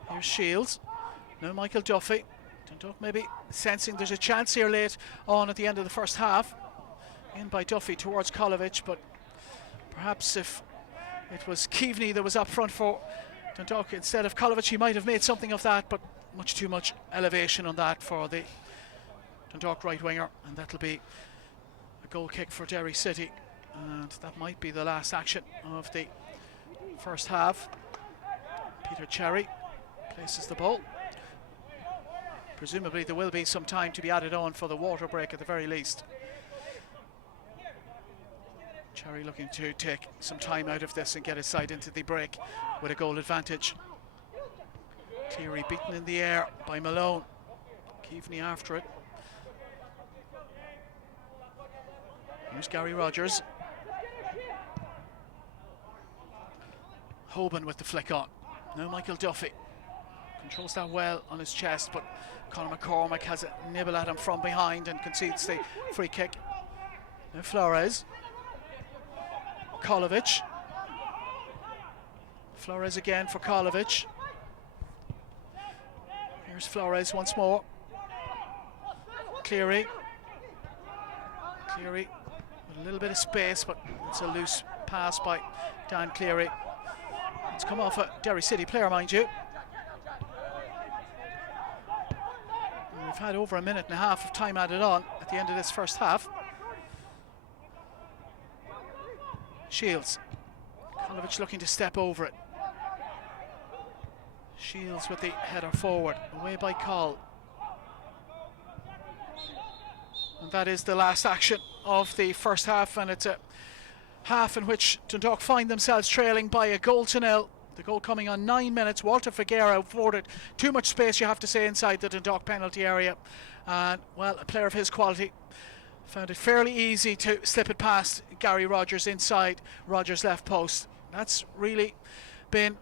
Here's Shields. Now Michael Duffy. Dundalk maybe sensing there's a chance here late on at the end of the first half. In by Duffy towards Kolovic, but perhaps if it was Keaveney that was up front for Dundalk instead of Kolovic, he might have made something of that, but much too much elevation on that for the Dundalk right winger, and that'll be a goal kick for Derry City, and that might be the last action of the first half. Peter Cherry places the ball. Presumably there will be some time to be added on for the water break at the very least. Cherry looking to take some time out of this and get his side into the break with a goal advantage. Cleary beaten in the air by Malone. Keaveney after it. Here's Gary Rogers. Hoban with the flick on. Now Michael Duffy. Controls that well on his chest, but Conor McCormack has a nibble at him from behind and concedes the free kick. Now Flores. Kolovic. Flores again for Kolovic. Here's Flores once more. Cleary. Cleary with a little bit of space, but it's a loose pass by Dan Cleary. It's come off a Derry City player, mind you. And we've had over a minute and a half of time added on at the end of this first half. Shields. Kolovic looking to step over it. Shields with the header forward, away by Cole. And that is the last action of the first half, and it's a half in which Dundalk find themselves trailing by a goal to nil. The goal coming on 9 minutes. Walter Figueira afforded too much space, you have to say, inside the Dundalk penalty area. And, well, a player of his quality found it fairly easy to slip it past Gary Rogers inside Rogers' left post. That's really been,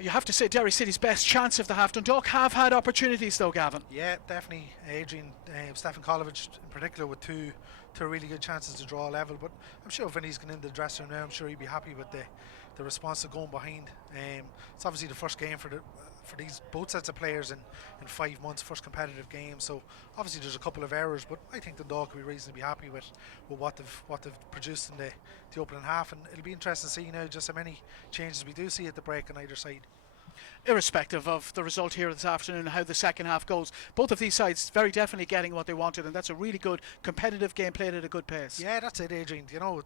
you have to say, Derry City's best chance of the half. Dundalk have had opportunities though, Gavin. Yeah, definitely. Adrian, Stefan Kolovic in particular with two really good chances to draw a level, but I'm sure when he's going into the dressing room now, I'm sure he'd be happy with the response of going behind. It's obviously the first game for these both sets of players in 5 months, first competitive game, so obviously there's a couple of errors, but I think Dundalk will be reasonably happy with what they've produced in the opening half, and it'll be interesting to see now just how many changes we do see at the break on either side. Irrespective of the result here this afternoon and how the second half goes, both of these sides very definitely getting what they wanted, and that's a really good competitive game played at a good pace. Yeah, that's it, Adrian. You know,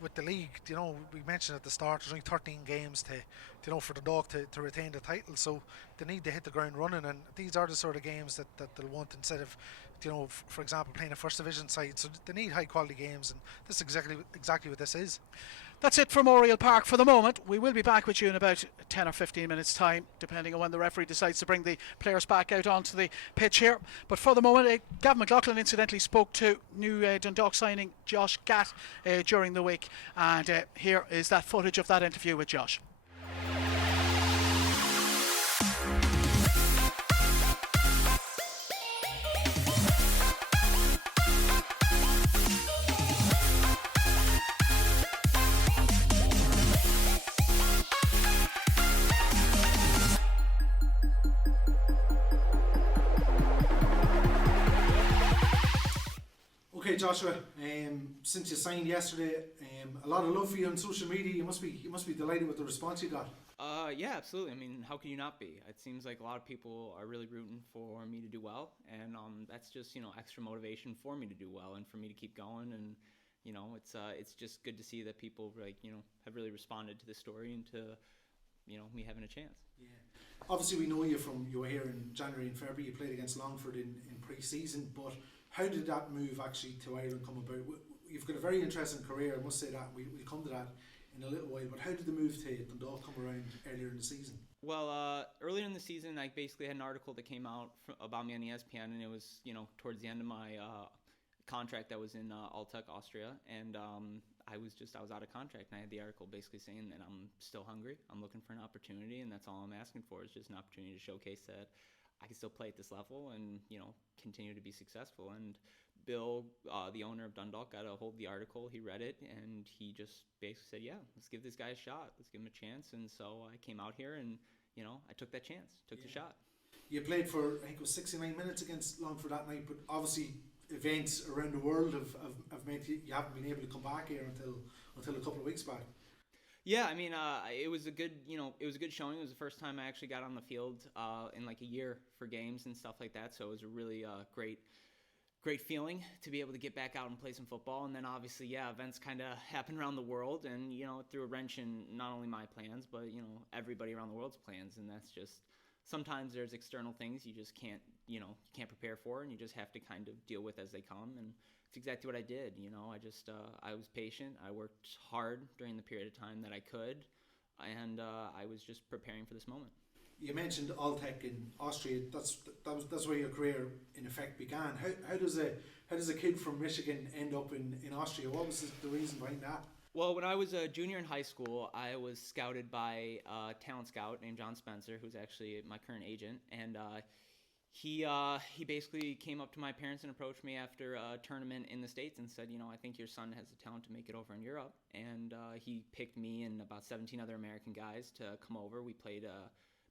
with the league, you know, we mentioned at the start there's only 13 games for the Dog to retain the title, so they need to hit the ground running, and these are the sort of games that they'll want instead of, for example, playing a first division side. So they need high quality games, and this is exactly what this is. That's it from Oriel Park for the moment. We will be back with you in about 10 or 15 minutes time, depending on when the referee decides to bring the players back out onto the pitch here. But for the moment, Gavin McLaughlin incidentally spoke to new Dundalk signing Josh Gatt during the week, and here is that footage of that interview with Josh. Okay, Joshua, since you signed yesterday, a lot of love for you on social media. You must be delighted with the response you got. Yeah, absolutely. I mean, how can you not be? It seems like a lot of people are really rooting for me to do well, and that's just extra motivation for me to do well and for me to keep going. And it's just good to see that people have really responded to the story and to me having a chance. Yeah. Obviously, we know you were here in January and February. You played against Longford in pre-season, but how did that move actually to Ireland come about? You've got a very interesting career, I must say that. We'll come to that in a little while, but how did the move to Dundalk come around earlier in the season? Well, earlier in the season, I basically had an article that came out about me on ESPN, and it was, towards the end of my contract that was in Altec, Austria, and I was out of contract, and I had the article basically saying that I'm still hungry, I'm looking for an opportunity, and that's all I'm asking for is just an opportunity to showcase that I can still play at this level and continue to be successful. And Bill, the owner of Dundalk, got a hold of the article. He read it and he just basically said, "Yeah, let's give this guy a shot. Let's give him a chance." And so I came out here and I took that chance, took the shot. You played for, I think it was 69 minutes against Longford that night, but obviously events around the world have meant you haven't been able to come back here until a couple of weeks back. Yeah, I mean, it was a good, it was a good showing. It was the first time I actually got on the field in like a year for games and stuff like that. So it was a really great feeling to be able to get back out and play some football. And then obviously, yeah, events kind of happen around the world, and threw a wrench in not only my plans, but everybody around the world's plans. And that's just, sometimes there's external things you just can't you can't prepare for, and you just have to kind of deal with as they come. And it's exactly what I did. I was patient. I worked hard during the period of time that I could, and I was just preparing for this moment. You mentioned Alltech in Austria. That's where your career in effect began. How does a kid from Michigan end up in Austria? What was the reason behind that? Well, when I was a junior in high school, I was scouted by a talent scout named John Spencer, who's actually my current agent, and he basically came up to my parents and approached me after a tournament in the States and said, I think your son has the talent to make it over in Europe. And he picked me and about 17 other American guys to come over. We played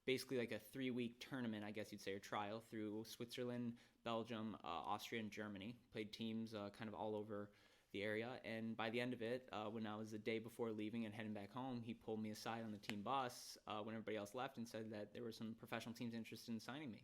basically like a 3-week tournament, I guess you'd say, or trial through Switzerland, Belgium, Austria, and Germany. Played teams kind of all over the area. And by the end of it, when I was the day before leaving and heading back home, he pulled me aside on the team bus when everybody else left and said that there were some professional teams interested in signing me.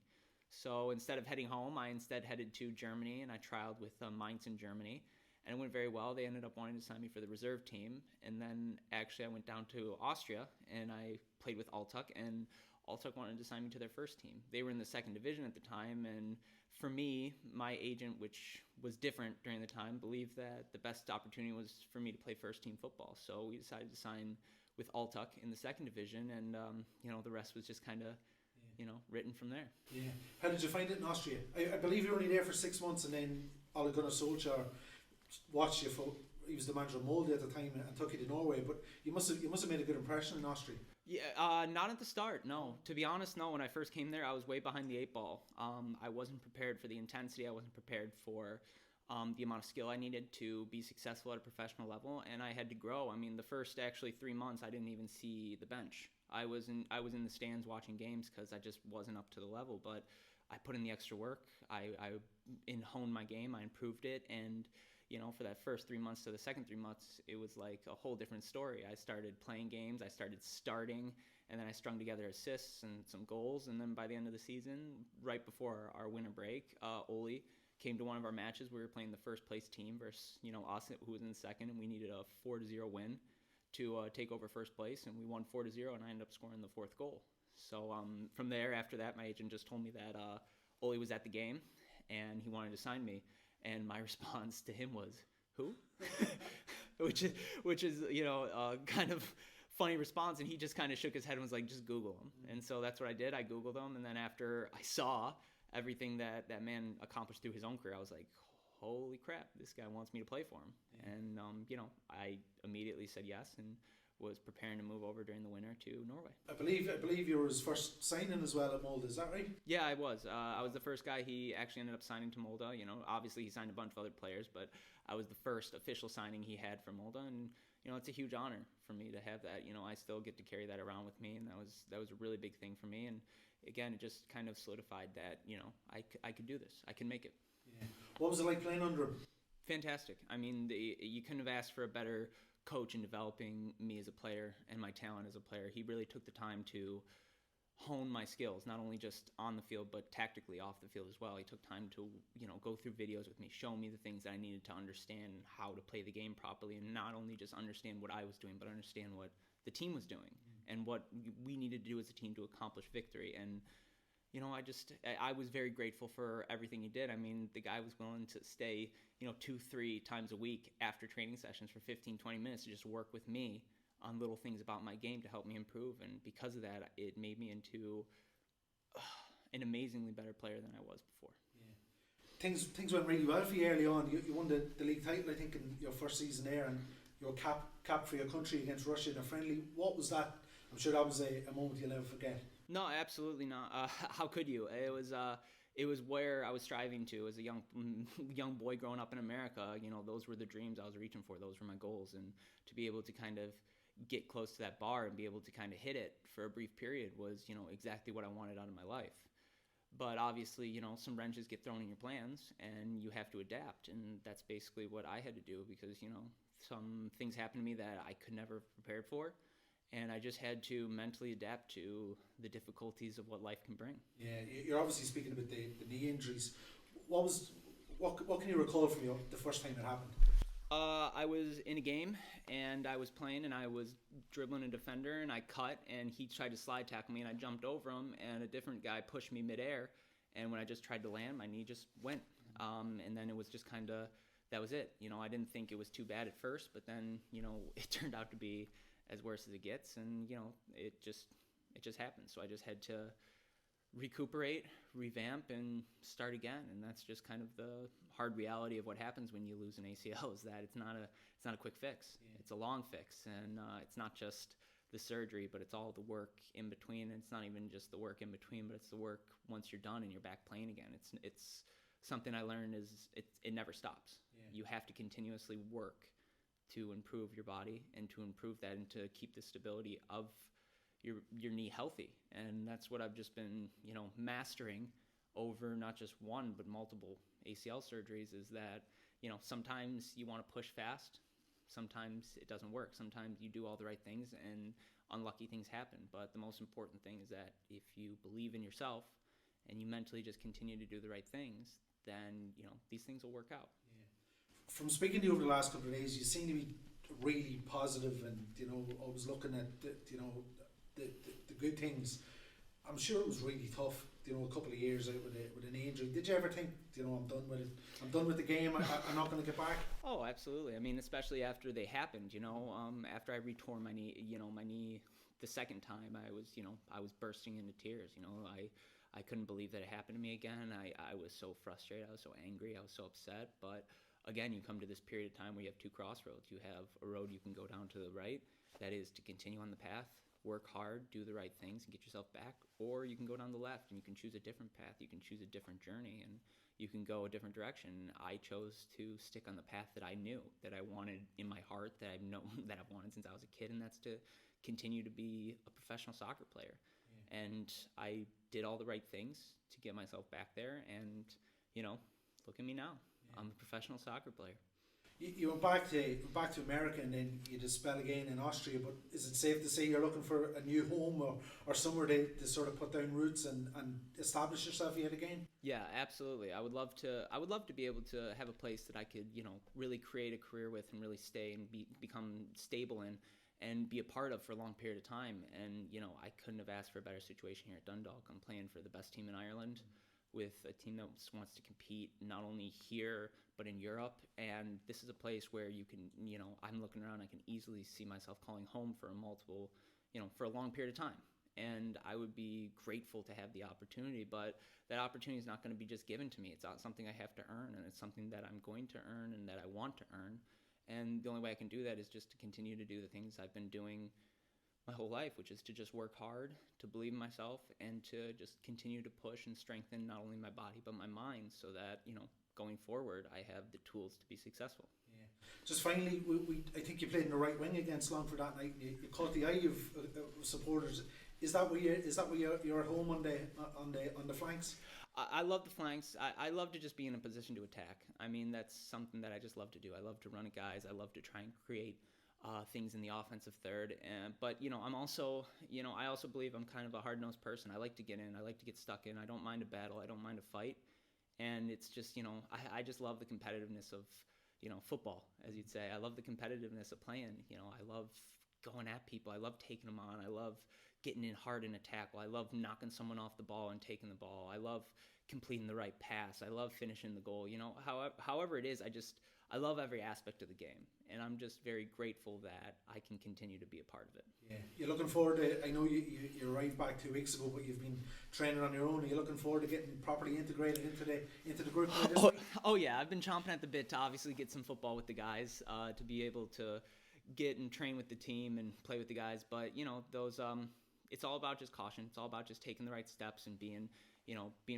So instead of heading home, I instead headed to Germany, and I trialed with Mainz in Germany. And it went very well. They ended up wanting to sign me for the reserve team. And then actually I went down to Austria, and I played with Alltech, and Alltech wanted to sign me to their first team. They were in the second division at the time, and for me, my agent, which was different during the time, believed that the best opportunity was for me to play first team football. So we decided to sign with Alltech in the second division, and the rest was just kind of written from there. Yeah. How did you find it in Austria? I believe you were only there for 6 months, and then Ole Gunnar Solskjaer watched you for. He was the manager of Molde at the time and took you to Norway. But you must have made a good impression in Austria. Yeah, not at the start. No, to be honest, no. When I first came there, I was way behind the 8 ball. I wasn't prepared for the intensity. I wasn't prepared for the amount of skill I needed to be successful at a professional level, and I had to grow. I mean, the first actually 3 months, I didn't even see the bench. I was in the stands watching games because I just wasn't up to the level. But I put in the extra work. I honed my game. I improved it, and for that first 3 months to the second 3 months, it was like a whole different story. I started playing games. I started starting, and then I strung together assists and some goals. And then by the end of the season, right before our winter break, Ole came to one of our matches. We were playing the first place team versus us, who was in second, and we needed a 4-0 win to take over first place, and we won 4-0, and I ended up scoring the 4th goal. So from there, after that, my agent just told me that Ole was at the game, and he wanted to sign me, and my response to him was, "Who?" which is kind of funny response, and he just kind of shook his head and was like, "Just Google him." And so that's what I did. I Googled him, and then after I saw everything that man accomplished through his own career, I was like, holy crap, this guy wants me to play for him. Yeah. And I immediately said yes and was preparing to move over during the winter to Norway. I believe you were his first signing as well at Molde, is that right? Yeah, I was. I was the first guy he actually ended up signing to Molde. Obviously he signed a bunch of other players, but I was the first official signing he had for Molde, and it's a huge honor for me to have that. I still get to carry that around with me, and that was a really big thing for me. And again, it just kind of solidified that I could do this. I can make it. Yeah. What was it like playing under him? Fantastic. I mean, you couldn't have asked for a better coach in developing me as a player and my talent as a player. He really took the time to hone my skills, not only just on the field, but tactically off the field as well. He took time to, go through videos with me, show me the things that I needed to understand how to play the game properly, and not only just understand what I was doing, but understand what the team was doing and what we needed to do as a team to accomplish victory. And I was very grateful for everything he did. I mean, the guy was willing to stay, 2-3 times a week after training sessions for 15-20 minutes to just work with me on little things about my game to help me improve. And because of that, it made me into an amazingly better player than I was before. Yeah. Things went really well for you early on. You won the league title, I think, in your first season there, and your cap for your country against Russia in a friendly. What was that? I'm sure that was a moment you'll never forget. No, absolutely not. How could you? It was where I was striving to as a young boy growing up in America. Those were the dreams I was reaching for. Those were my goals, and to be able to kind of get close to that bar and be able to kind of hit it for a brief period was, exactly what I wanted out of my life. But obviously, some wrenches get thrown in your plans, and you have to adapt, and that's basically what I had to do because, some things happened to me that I could never have prepared for. and I just had to mentally adapt to the difficulties of what life can bring. Yeah, you're obviously speaking about the knee injuries. What can you recall from the first time it happened? I was in a game, and I was playing, and I was dribbling a defender, and I cut, and he tried to slide tackle me, and I jumped over him, and a different guy pushed me midair, and when I just tried to land, my knee just went. And then it was just kind of, that was it. I didn't think it was too bad at first, but then, it turned out to be as worse as it gets, and, it just happened. So I just had to recuperate, revamp, and start again. And that's just kind of the hard reality of what happens when you lose an ACL, is that it's not a quick fix. Yeah. It's a long fix, and it's not just the surgery, but it's all the work in between. And it's not even just the work in between, but it's the work once you're done and you're back playing again. It's something I learned is it never stops. Yeah. You have to continuously work to improve your body and to improve that and to keep the stability of your knee healthy. And that's what I've just been, mastering over not just one but multiple ACL surgeries, is that, sometimes you want to push fast, sometimes it doesn't work. Sometimes you do all the right things and unlucky things happen. But the most important thing is that if you believe in yourself and you mentally just continue to do the right things, then, these things will work out. Yeah. From speaking to you over the last couple of days, you seem to be really positive and, always looking at, the good things. I'm sure it was really tough, a couple of years out with an injury. Did you ever think, I'm done with it? I'm done with the game. I'm not going to get back. Oh, absolutely. I mean, especially after they happened. After I retore my knee, my knee the second time, I was bursting into tears. I couldn't believe that it happened to me again. I was so frustrated. I was so angry. I was so upset. But again, you come to this period of time where you have two crossroads. You have a road you can go down to the right, that is to continue on the path, work hard, do the right things, and get yourself back. Or you can go down the left, and you can choose a different path. You can choose a different journey, and you can go a different direction. I chose to stick on the path that I knew, that I wanted in my heart, that I've known, that I've wanted since I was a kid, and that's to continue to be a professional soccer player. Yeah. And I did all the right things to get myself back there, and, look at me now. Yeah. I'm a professional soccer player. You went back to America, and then you did a spell again in Austria, but is it safe to say you're looking for a new home or somewhere to sort of put down roots and establish yourself yet again? Yeah, absolutely. I would love to be able to have a place that I could, really create a career with and really stay and become stable in and be a part of for a long period of time. And, I couldn't have asked for a better situation here at Dundalk. I'm playing for the best team in Ireland, with a team that wants to compete not only here but in Europe. And this is a place where you can, I'm looking around, I can easily see myself calling home for for a long period of time. And I would be grateful to have the opportunity, but that opportunity is not going to be just given to me. It's not something I have to earn, and it's something that I'm going to earn and that I want to earn. And the only way I can do that is just to continue to do the things I've been doing my whole life, which is to just work hard, to believe in myself, and to just continue to push and strengthen not only my body but my mind, so that, going forward, I have the tools to be successful. Yeah. Just finally, I think you played in the right wing against Longford that night. You caught the eye of supporters. Is that where you're at home on the flanks? I love the flanks. I love to just be in a position to attack. I mean, that's something that I just love to do. I love to run at guys. I love to try and create things in the offensive third. But I'm also, I also believe I'm kind of a hard-nosed person. I like to get in. I like to get stuck in. I don't mind a battle. I don't mind a fight. And it's just, I just love the competitiveness of, football, as you'd say. I love the competitiveness of playing. I love going at people. I love taking them on. I love getting in hard in a tackle. I love knocking someone off the ball and taking the ball. I love completing the right pass. I love finishing the goal. However it is, I love every aspect of the game, and I'm just very grateful that I can continue to be a part of it. Yeah, you're looking forward to, I know you arrived back 2 weeks ago, but you've been training on your own. Are you looking forward to getting properly integrated into the group? Oh yeah, I've been chomping at the bit to obviously get some football with the guys, to be able to get and train with the team and play with the guys. But those it's all about just caution. It's all about just taking the right steps and being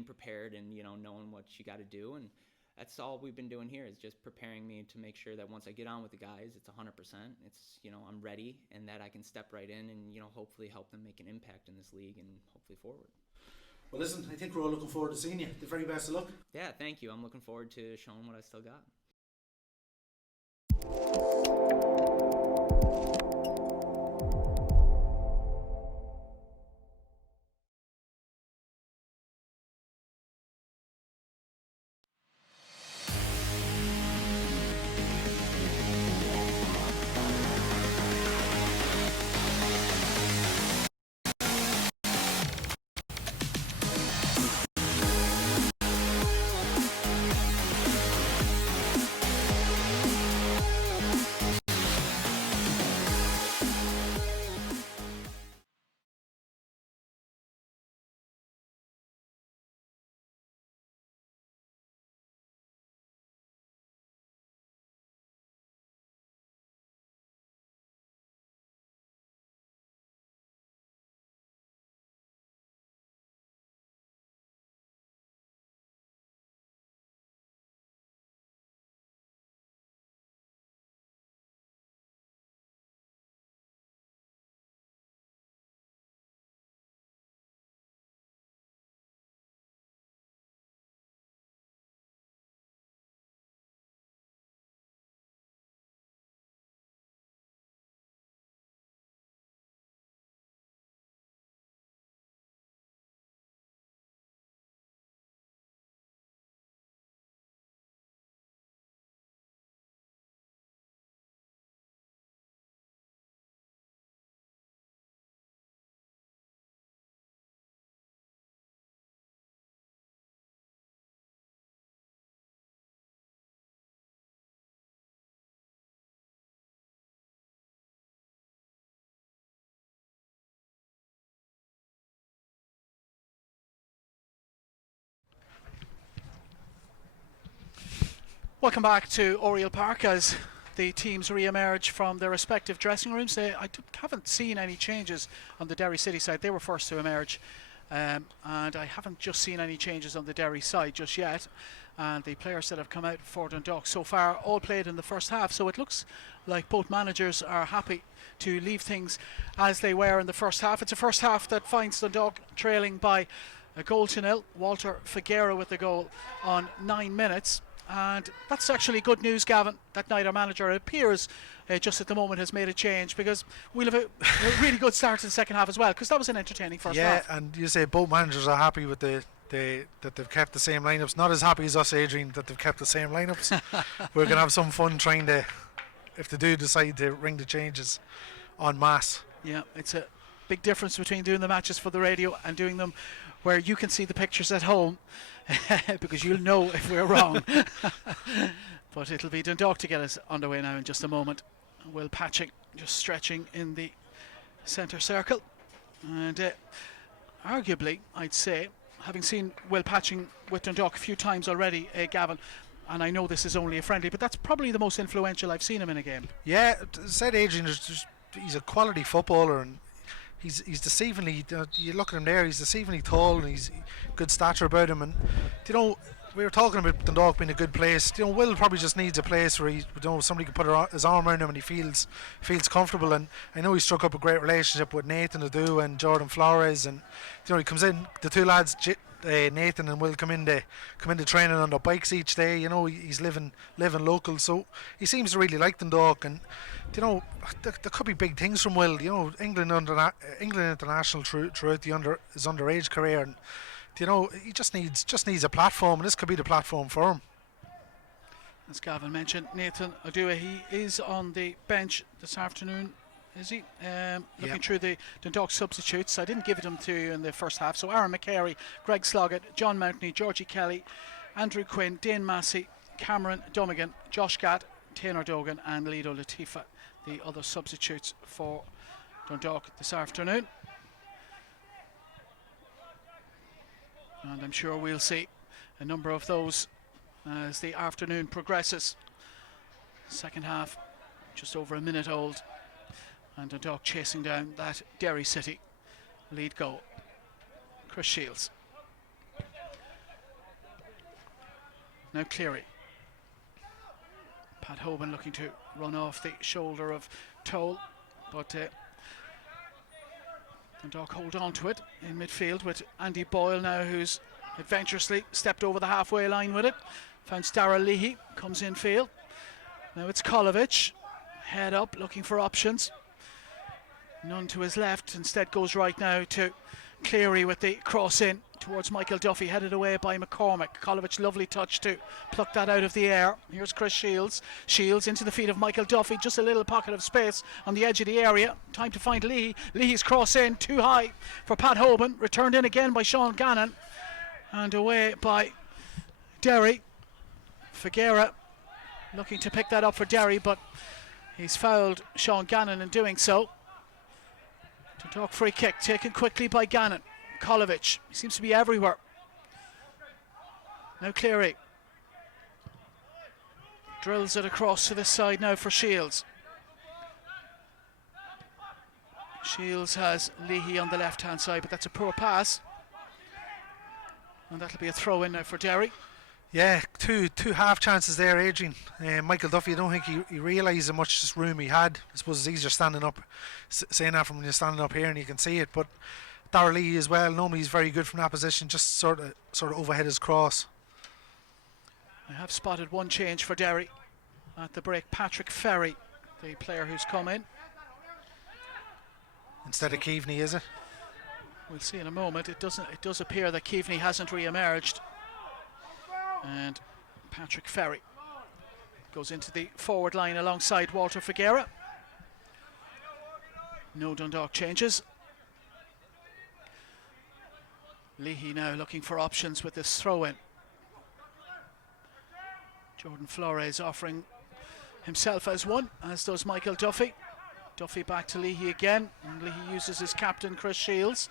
prepared and knowing what you got to do. And that's all we've been doing here, is just preparing me to make sure that once I get on with the guys, it's 100%. It's, I'm ready, and that I can step right in and, hopefully help them make an impact in this league and hopefully forward. Well, listen, I think we're all looking forward to seeing you. The very best of luck. Yeah, thank you. I'm looking forward to showing what I still got. Welcome back to Oriel Park as the teams re-emerge from their respective dressing rooms. Haven't seen any changes on the Derry City side. They were first to emerge, and I haven't just seen any changes on the Derry side just yet. And the players that have come out for Dundalk so far all played in the first half, so it looks like both managers are happy to leave things as they were in the first half. It's a first half that finds Dundalk trailing by a 0-0. Walter Figueira with the goal on 9 minutes. And that's actually good news, Gavin, that neither manager appears just at the moment has made a change, because we'll have a really good start to the second half as well, because that was an entertaining first half. Yeah, and you say both managers are happy with that they've kept the same lineups. Not as happy as us, Adrian, that they've kept the same lineups. We're going to have some fun trying to, if they do decide to ring the changes en masse. Yeah, it's a big difference between doing the matches for the radio and doing them where you can see the pictures at home, because you'll know if we're wrong. But it'll be Dundalk to get us underway now in just a moment. Will Patching just stretching in the centre circle, and arguably, I'd say, having seen Will Patching with Dundalk a few times already, Gavin, and I know this is only a friendly, but that's probably the most influential I've seen him in a game. Yeah, said Adrian, he's a quality footballer, and he's deceivingly, you look at him there, he's deceivingly tall, and he's good stature about him. And we were talking about Dundalk being a good place. Will probably just needs a place where somebody can put his arm around him and he feels comfortable. And I know he struck up a great relationship with Nathan Adu and Jordan Flores, and he comes in, the two lads, Nathan and Will, come into training on their bikes each day. He's living local, so he seems to really like Dundalk. And there could be big things from Will. England international throughout his underage career, and he just needs a platform, and this could be the platform for him. As Gavin mentioned, Nathan Adu, he is on the bench this afternoon, is he? Looking through the Dundalk substitutes, I didn't give them to you in the first half. So Aaron McCary, Greg Sloggett, John Mountney, Georgie Kelly, Andrew Quinn, Dane Massey, Cameron Dummigan, Josh Gatt, Taylor Dogan and Lido Latifa, the other substitutes for Dundalk this afternoon. And I'm sure we'll see a number of those as the afternoon progresses. Second half just over a minute old, and Dundalk chasing down that Derry City lead goal. Chris Shields. Now Cleary. Pat Hoban looking to run off the shoulder of Toll, but Dundalk hold on to it in midfield with Andy Boyle now, who's adventurously stepped over the halfway line with it. Found Darragh Leahy, comes in field. Now it's Kolovich, head up, looking for options. None to his left, instead goes right now to Cleary with the cross in towards Michael Duffy, headed away by McCormick. Kolovich, lovely touch to pluck that out of the air. Here's Chris Shields. Shields into the feet of Michael Duffy, just a little pocket of space on the edge of the area. Time to find Leahy. Leahy's cross in, too high for Pat Hoban. Returned in again by Sean Gannon. And away by Derry. Figueira looking to pick that up for Derry, but he's fouled Sean Gannon in doing so. Dundalk free kick taken quickly by Gannon. Kolovich, he seems to be everywhere. Now Cleary drills it across to this side now for Shields. Shields has Leahy on the left hand side, but that's a poor pass, and that'll be a throw in now for Derry. Yeah, two half chances there, Adrian. Michael Duffy, I don't think he realised how much room he had. I suppose it's easier standing up, saying that from when you're standing up here and you can see it. But Darragh Leahy as well, normally he's very good from that position, just sort of overhead his cross. I have spotted one change for Derry at the break. Patrick Ferry, the player who's come in. Instead of Keaveney, is it? We'll see in a moment. It does appear that Keaveney hasn't re-emerged. And Patrick Ferry goes into the forward line alongside Walter Figueira. No Dundalk changes. Leahy now looking for options with this throw-in. Jordan Flores offering himself as one, as does Michael Duffy. Duffy back to Leahy again, and Leahy uses his captain Chris Shields.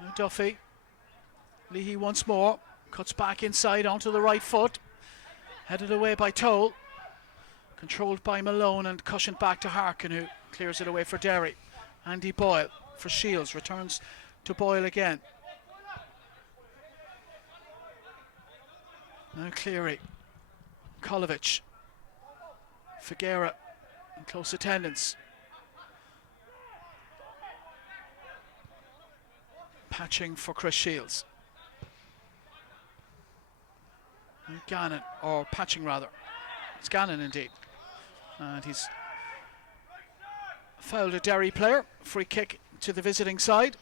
Now Duffy. Leahy once more. Cuts back inside onto the right foot. Headed away by Toll. Controlled by Malone and cushioned back to Harkin, who clears it away for Derry. Andy Boyle for Shields. Returns to Boyle again. Now Cleary. Kolovich. Figuera in close attendance. Patching for Chris Shields. Now Gannon, or patching rather. It's Gannon indeed. And he's fouled a Derry player. Free kick to the visiting side.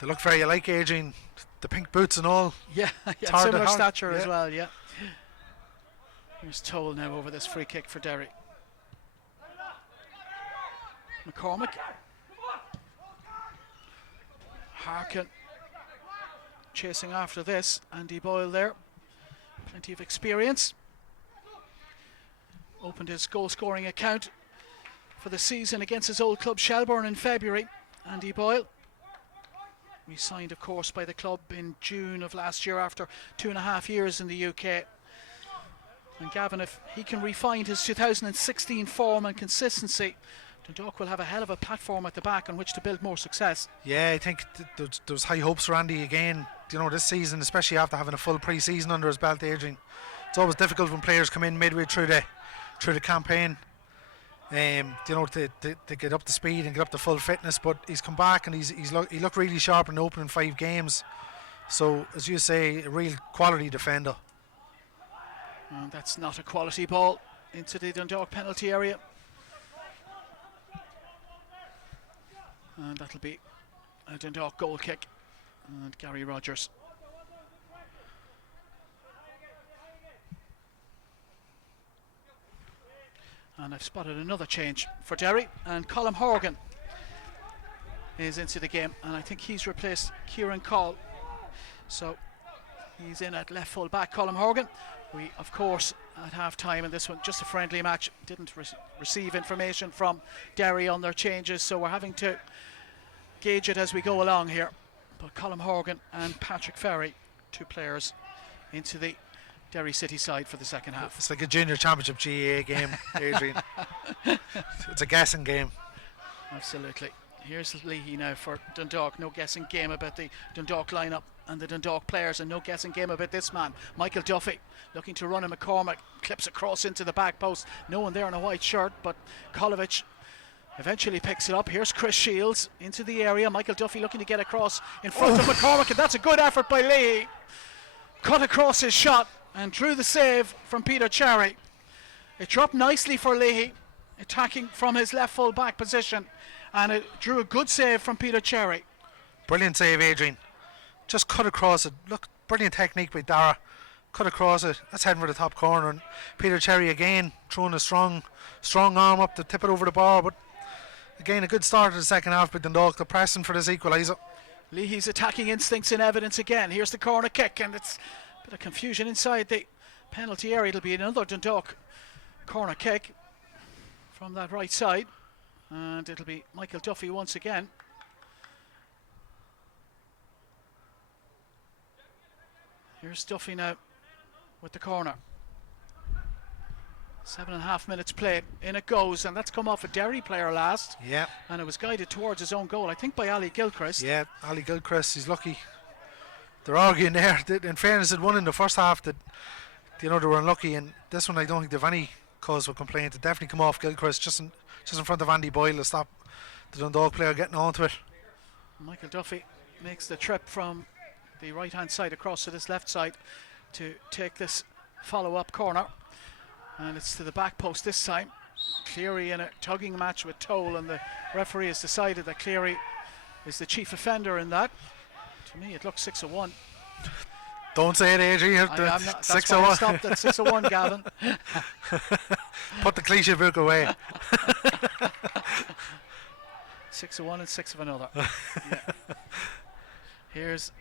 They look very alike, Adrian. The pink boots and all. Yeah, It's hard to similar hard- stature yeah. as well, yeah. Here's Toll now over this free kick for Derry. McCormick. Harkin chasing after this. Andy Boyle there. Plenty of experience. Opened his goal scoring account for the season against his old club Shelbourne in February. Andy Boyle. We signed, of course, by the club in June of last year after 2.5 years in the UK. And Gavin, if he can refine his 2016 form and consistency, Dundalk will have a hell of a platform at the back on which to build more success. Yeah, I think there's high hopes for Andy again. You know, this season, especially after having a full pre-season under his belt, Adrian. It's always difficult when players come in midway through the campaign. You know, to get up to speed and get up to full fitness. But he's come back and he looked really sharp in the opening 5 games. So, as you say, a real quality defender. And that's not a quality ball into the Dundalk penalty area. And that'll be a Dundalk goal kick. And Gary Rogers. And I've spotted another change for Derry. And Colm Horgan is into the game. And I think he's replaced Kieran Call. So he's in at left full back, Colm Horgan. We, of course, at half-time in this one, just a friendly match, didn't receive information from Derry on their changes, so we're having to gauge it as we go along here. But Colm Horgan and Patrick Ferry, 2 players into the Derry City side for the second half. It's like a junior championship GAA game, Adrian. It's a guessing game. Absolutely. Here's Leahy now for Dundalk. No guessing game about the Dundalk lineup and the Dundalk players, and no guessing game about this man, Michael Duffy, looking to run a McCormick, clips across into the back post. No one there in a white shirt, but Kolovich eventually picks it up. Here's Chris Shields into the area. Michael Duffy looking to get across in front of McCormick, and that's a good effort by Leahy. Cut across his shot and drew the save from Peter Cherry. It dropped nicely for Leahy, attacking from his left full back position, and it drew a good save from Peter Cherry. Brilliant save, Adrian. Just cut across it. Look, brilliant technique by Dara. Cut across it. That's heading for the top corner. And Peter Cherry again throwing a strong arm up to tip it over the bar. But again, a good start to the second half by Dundalk. They're pressing for this equaliser. Leahy's attacking instincts in evidence again. Here's the corner kick, and it's a bit of confusion inside the penalty area. It'll be another Dundalk corner kick from that right side. And it'll be Michael Duffy once again. Here's Duffy now with the corner. 7.5 minutes played. In it goes, and that's come off a Derry player last. Yeah. And it was guided towards his own goal, I think by Ali Gilchrist. Yeah, Ali Gilchrist, he's lucky. They're arguing there. In fairness, they'd won in the first half that, you know, they were unlucky. And this one, I don't think they've any cause for complaint. It definitely come off Gilchrist just in front of Andy Boyle to stop the Dundalk player getting onto it. Michael Duffy makes the trip from the right hand side across to this left side to take this follow-up corner, and it's to the back post this time. Cleary in a tugging match with Toll, and the referee has decided that Cleary is the chief offender in that. To me it looks 6-1. Don't say it, Adrian. That's why I stopped at 6-1, Gavin. Put the cliche book away. 6-1 and 6 of another. Yeah. Here's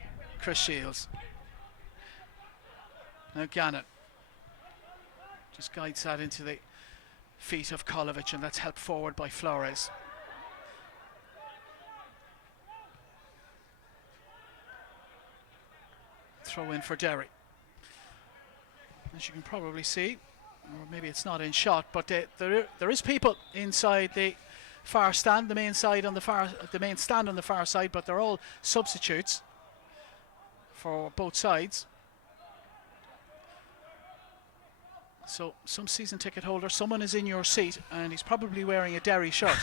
Chris Shields. Now Gannon just guides that into the feet of Kolovich, and that's helped forward by Flores. Throw in for Derry. as you can probably see, or maybe it's not in shot, but there is people inside the far stand, the main stand on the far side, but they're all substitutes for both sides. So some season ticket holder, someone is in your seat, and he's probably wearing a Derry shirt.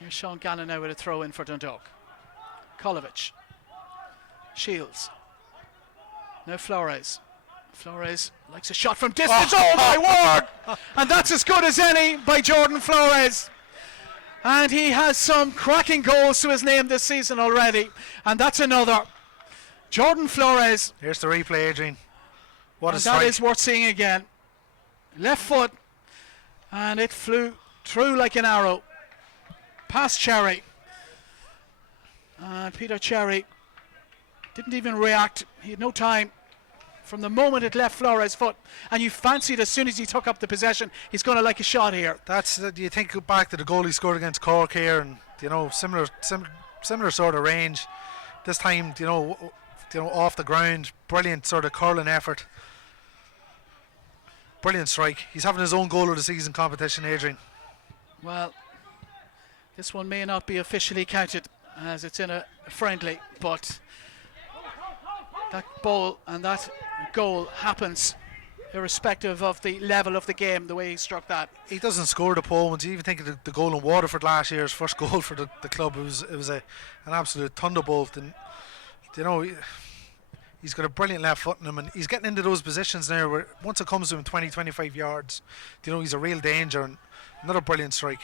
Here's Sean Gannon now with a throw in for Dundalk. Kolovich. Shields. Now Flores. Flores likes a shot from distance. Oh my word! And that's as good as any by Jordan Flores. And he has some cracking goals to his name this season already. And that's another. Jordan Flores. Here's the replay, Adrian. What a And strike. that is worth seeing again. Left foot. And it flew through like an arrow. Past Cherry. And Peter Cherry didn't even react. He had no time. From the moment it left Flores' foot, and you fancied as soon as he took up the possession, he's going to like a shot here. That's you think back to the goal he scored against Cork here, and similar sort of range. This time, off the ground, brilliant sort of curling effort, brilliant strike. He's having his own goal of the season competition, Adrian. Well, this one may not be officially counted as it's in a friendly, but that ball and that goal happens irrespective of the level of the game, the way he struck that. He doesn't score the Poland. You even think of the goal in Waterford last year, his first goal for the club. It was an absolute thunderbolt, and he's got a brilliant left foot in him, and he's getting into those positions now where once it comes to him 20-25 yards, he's a real danger. And another brilliant strike.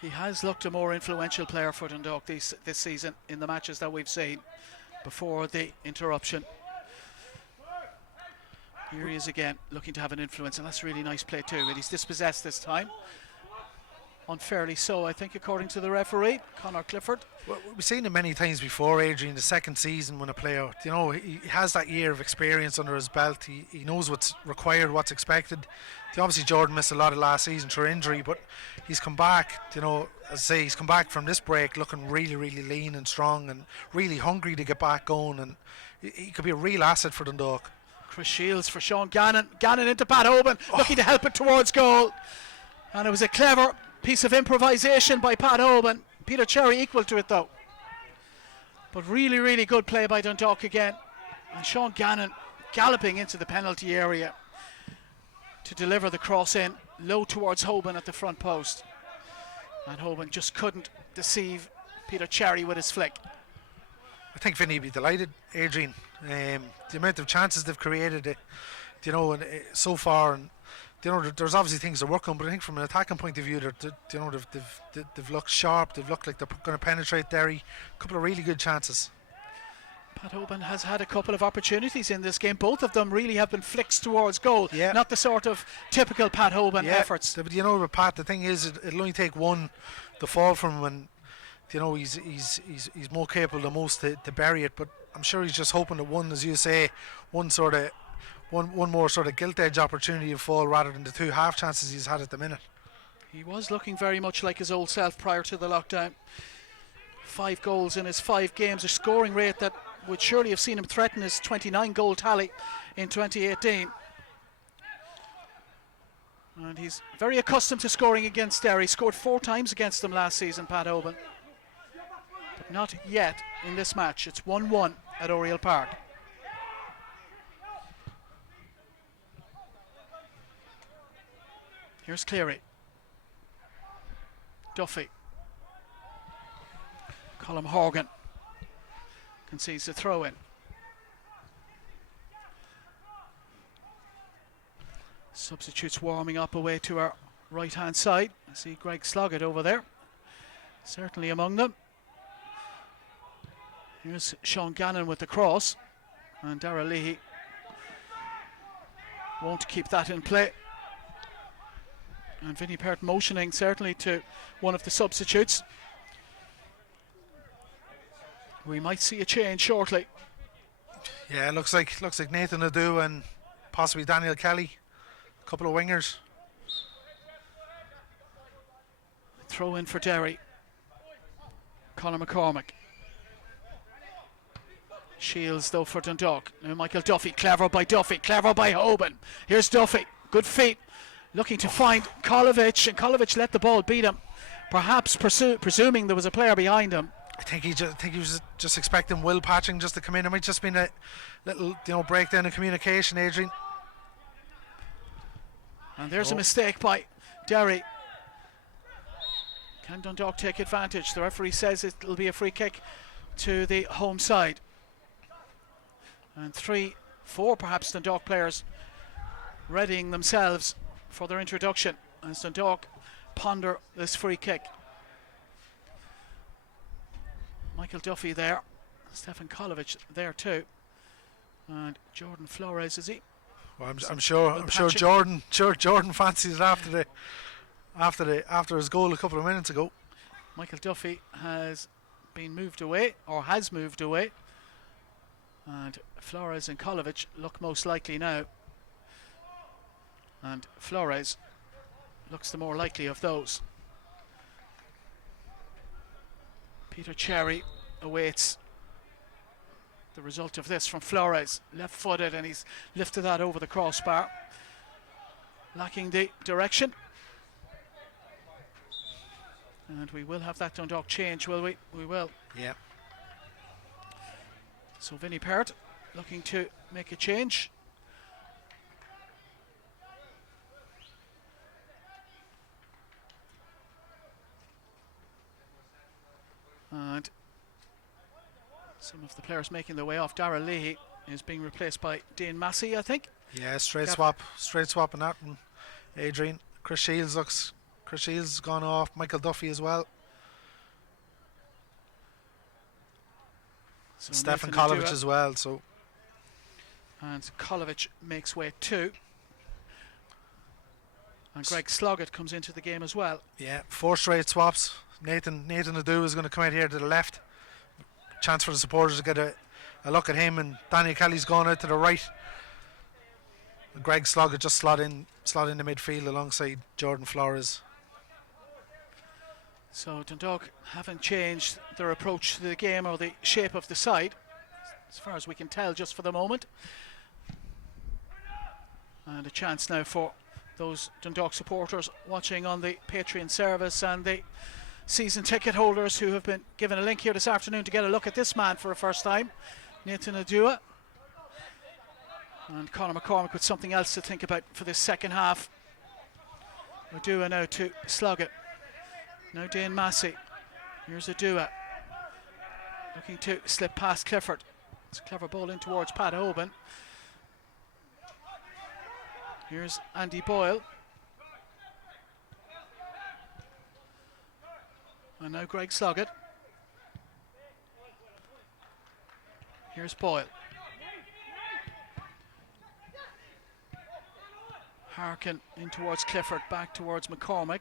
He has looked a more influential player for Dundalk this season in the matches that we've seen before the interruption. Here he is again, looking to have an influence, and that's a really nice play too. And he's dispossessed this time. Unfairly so, I think, according to the referee, Conor Clifford. Well, we've seen it many times before, Adrian, the second season when a player, he has that year of experience under his belt. He knows what's required, what's expected. Obviously, Jordan missed a lot of last season through injury, but he's come back, as I say, he's come back from this break looking really, really lean and strong and really hungry to get back going, and he could be a real asset for Dundalk. Chris Shields for Sean Gannon. Gannon into Pat Oban, looking to help it towards goal. And it was a clever piece of improvisation by Pat Oban. Peter Cherry equal to it though. But really, really good play by Dundalk again. And Sean Gannon galloping into the penalty area to deliver the cross in low towards Hoban at the front post. And Hoban just couldn't deceive Peter Cherry with his flick. I think Vinny would be delighted, Adrian. The amount of chances they've created, so far, and there's obviously things to work on. But I think from an attacking point of view, they've looked sharp. They've looked like they're going to penetrate Derry. A couple of really good chances. Pat Oban has had a couple of opportunities in this game. Both of them really have been flicks towards goal. Yeah. Not the sort of typical Pat Oban efforts. But with Pat, the thing is, it'll only take one to fall from him, and he's more capable than most to bury it. But I'm sure he's just hoping that one, as you say, one more sort of gilt edge opportunity to fall rather than the two half chances he's had at the minute. He was looking very much like his old self prior to the lockdown. 5 goals in his 5 games, a scoring rate that would surely have seen him threaten his 29 goal tally in 2018. And he's very accustomed to scoring against Derry. Scored 4 times against them last season, Pat Oban. But not yet in this match. It's 1-1 at Oriel Park. Here's Cleary. Duffy. Colm Horgan concedes the throw in. Substitutes warming up away to our right hand side. I see Greg Sloggett over there, certainly among them. Here's Sean Gannon with the cross, and Darragh Leahy won't keep that in play. And Vinnie Pert motioning certainly to one of the substitutes. We might see a change shortly. Yeah, it looks like Nathan Adu and possibly Daniel Kelly, a couple of wingers. Throw in for Derry. Conor McCormick. Shields though for Dundalk. Now Michael Duffy, clever by Hoban. Here's Duffy, good feet, looking to find Kolovich, and Kolovich let the ball beat him, perhaps presuming there was a player behind him. I think he was just expecting Will Patching just to come in. It might just been a little, breakdown in communication, Adrian. And there's a mistake by Derry. Can Dundalk take advantage? The referee says it'll be a free kick to the home side. And 3-4 perhaps Dundalk players readying themselves for their introduction as Dundalk ponder this free kick. Michael Duffy there, Stefan Kolovich there too, and Jordan Flores, is he? Well, I'm sure Jordan fancies it after his goal a couple of minutes ago. Michael Duffy has moved away, and Flores and Kolovich look most likely now, and Flores looks the more likely of those. Peter Cherry awaits the result of this from Flores, left-footed, and he's lifted that over the crossbar, lacking the direction. And we will have that Dundalk change, will we? We will. Yeah. So Vinnie Perrott looking to make a change. And some of the players making their way off. Darrell Leahy is being replaced by Dane Massey, I think. Yeah, straight swap on that one. Adrian, Chris Shields has gone off. Michael Duffy as well. So Stefan Nathan Kolovich Adua as well. So and Kolovich makes way too. And Greg Sloggett comes into the game as well. yeah, 4 straight swaps. Nathan Adu is going to come out here to the left. Chance for the supporters to get a look at him, and Daniel Kelly's gone out to the right. And Greg Sloggett just slot in the midfield alongside Jordan Flores. So Dundalk haven't changed their approach to the game or the shape of the side, as far as we can tell just for the moment. And a chance now for those Dundalk supporters watching on the Patreon service and the season ticket holders who have been given a link here this afternoon to get a look at this man for the first time, Nathan Adua. And Conor McCormick with something else to think about for this second half. Adua now to Sloggett. Now Dane Massey. Here's Adua. Looking to slip past Clifford. It's a clever ball in towards Pat Hoban. Here's Andy Boyle. And now Greg Sloggett. Here's Boyle. Harkin in towards Clifford, back towards McCormick.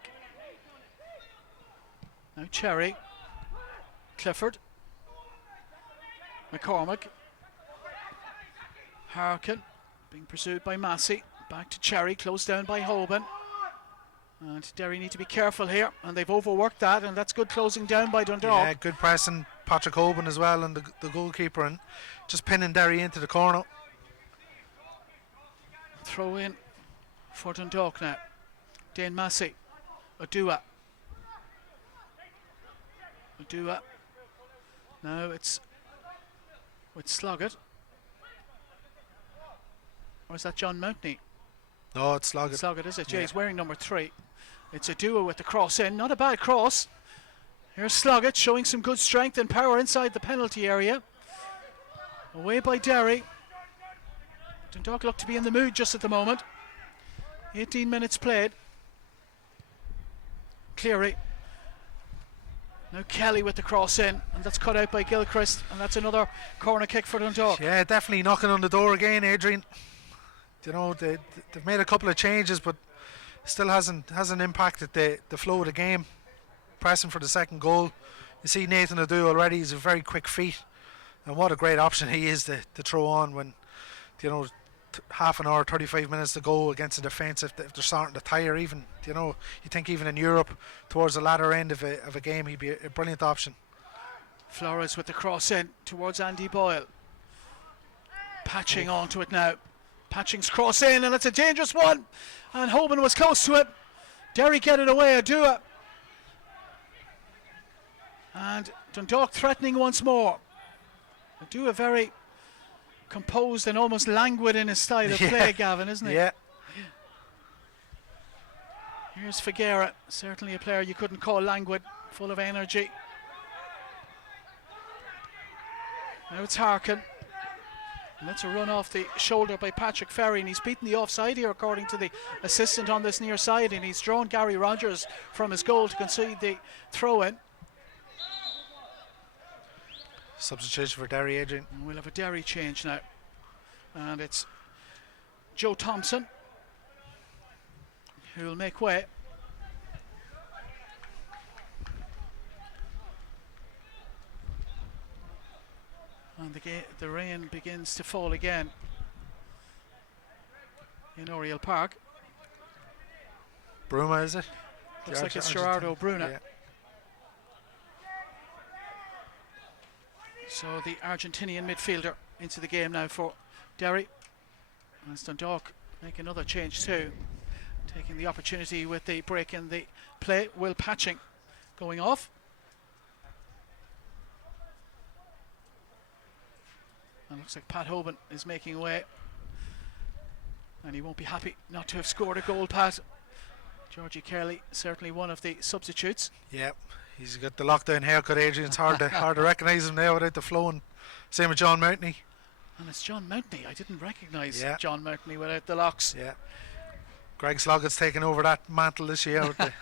Now Cherry. Clifford. McCormick. Harkin being pursued by Massey. Back to Cherry, closed down by Hoban. And Derry need to be careful here, and they've overworked that, and that's good closing down by Dundalk. Yeah, good pressing. Patrick Hoban as well, and the goalkeeper, and just pinning Derry into the corner. Throw in for Dundalk now. Dane Massey. Adua. Now it's with Sloggett. Or is that John Mountney? No, it's Sloggett. Sloggett, is it? Yeah, Yeah. he's wearing number 3. It's Adua with the cross in. Not a bad cross. Here's Sloggett showing some good strength and power inside the penalty area. Away by Derry. Dundalk look to be in the mood just at the moment. 18 minutes played. Cleary. Now Kelly with the cross in, and that's cut out by Gilchrist, and that's another corner kick for Dundalk. Yeah, definitely knocking on the door again, Adrian. You know, they've made a couple of changes, but still hasn't impacted the flow of the game. Pressing for the second goal. You see Nathan Adu already. He's a very quick feet, and what a great option he is to throw on when, half an hour, 35 minutes to go against a defence if they're starting to tire. Even you think even in Europe towards the latter end of a game, he'd be a brilliant option. Flores with the cross in towards Andy Boyle. Patching onto it now. Patching's cross in, and it's a dangerous one. And Hoban was close to it. Derry get it away, Adua. And Dundalk threatening once more. Adua very composed and almost languid in his style of play, Gavin, isn't he? Yeah. Here's Figuera, certainly a player you couldn't call languid, full of energy. Now it's Harkin. And that's a run off the shoulder by Patrick Ferry, and he's beaten the offside here according to the assistant on this near side, and he's drawn Gary Rogers from his goal to concede the throw-in. Substitution for Derry, Adrian. And we'll have a Derry change now. And it's Joe Thompson who will make way. And the rain begins to fall again in Oriel Park. Bruma, is it? Looks like it's Gerardo Bruna. Yeah. So the Argentinian midfielder into the game now for Derry. And Dundalk make another change too, taking the opportunity with the break in the play. Will Patching going off. And looks like Pat Hoban is making away, and he won't be happy not to have scored a goal, Pat. Georgie Kelly, certainly one of the substitutes. Yeah, he's got the lockdown haircut, Adrian. It's hard to recognise him now without the flowing. Same with John Mountney. And it's John Mountney. I didn't recognise Yeah. John Mountney without the locks. Yeah. Greg Sloggett's taken over that mantle this year. With the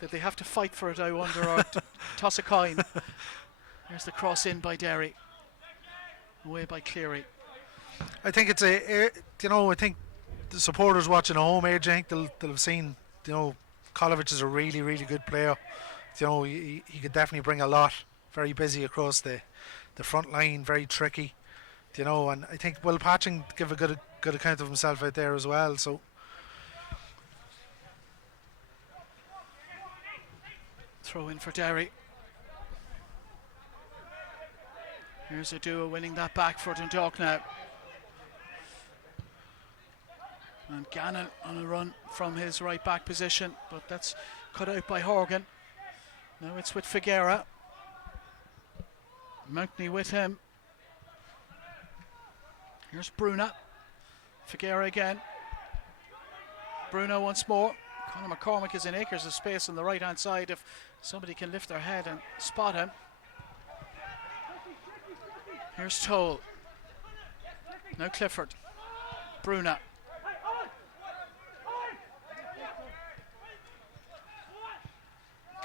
Did they have to fight for it, I wonder, or toss a coin? There's the cross in by Derry. Away by Cleary. I think it's I think the supporters watching at home, Adrian, I think they'll have seen, Kolovich is a really, really good player. He could definitely bring a lot. Very busy across the front line, very tricky. And I think Will Patching give a good account of himself out there as well. So Throw in for Derry. Here's Adua winning that back for Dundalk now. And Gannon on a run from his right back position, but that's cut out by Horgan. Now it's with Figuera. Mountney with him. Here's Bruna. Figuera again. Bruno once more. Conor McCormick is in acres of space on the right hand side if somebody can lift their head and spot him. Here's Toll. Now Clifford. Bruna.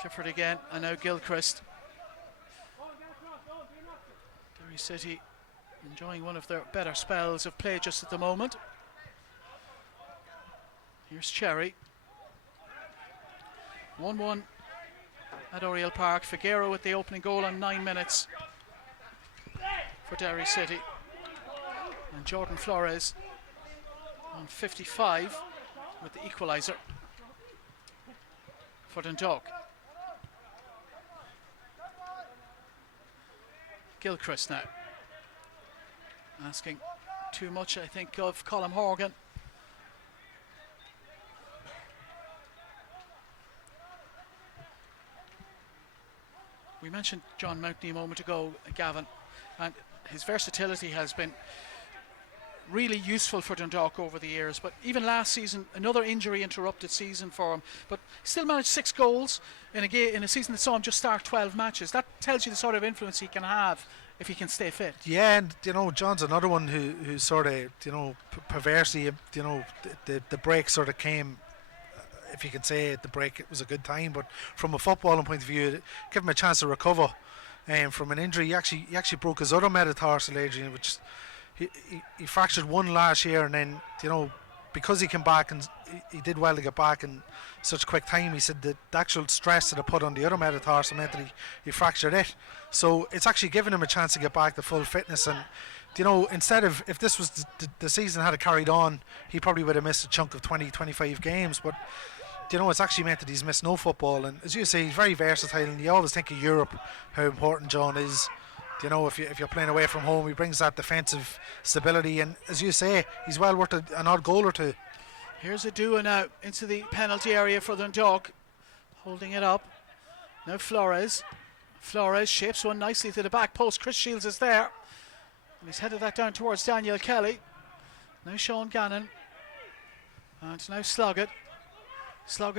Clifford again, and now Gilchrist. Derry City enjoying one of their better spells of play just at the moment. Here's Cherry. 1-1 at Oriel Park. Figuera with the opening goal on 9 minutes for Derry City. And Jordan Flores on 55 with the equaliser for Dundalk. Gilchrist now. Asking too much, I think, of Colm Horgan. We mentioned John Mountney a moment ago, Gavin, and his versatility has been really useful for Dundalk over the years. But even last season, another injury interrupted season for him, but still managed 6 goals in a season that saw him just start 12 matches. That tells you the sort of influence he can have if he can stay fit. yeah, and John's another one who sort of perversely the break sort of came. If you can say the break, it was a good time, but from a footballing point of view, it gave him a chance to recover from an injury. He actually broke his other metatarsal, Adrian, which he fractured one last year, and then because he came back and he did well to get back in such quick time, he said that the actual stress that it put on the other metatarsal meant that he fractured it. So it's actually given him a chance to get back to full fitness. And instead of, if this was the season had carried on, he probably would have missed a chunk of 20-25 games. But it's actually meant that he's missed no football. And as you say, he's very versatile, and you always think of Europe, how important John is. you know, if you're playing away from home, he brings that defensive stability, and as you say, he's well worth an odd goal or two. Here's a duo now into the penalty area for Dundalk, holding it up. Now Flores shapes one nicely to the back post. Chris Shields is there, and he's headed that down towards Daniel Kelly. Now Sean Gannon, and now Sloggett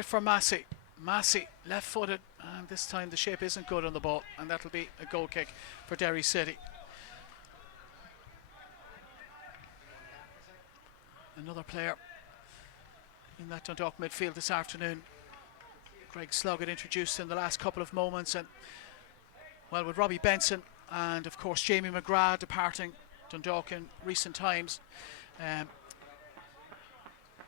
for Massey. Massey left-footed, and this time the shape isn't good on the ball, and that'll be a goal kick for Derry City. Another player in that Dundalk midfield this afternoon, Greg Sloggett, introduced in the last couple of moments, and well, with Robbie Benson and of course Jamie McGrath departing Dundalk in recent times,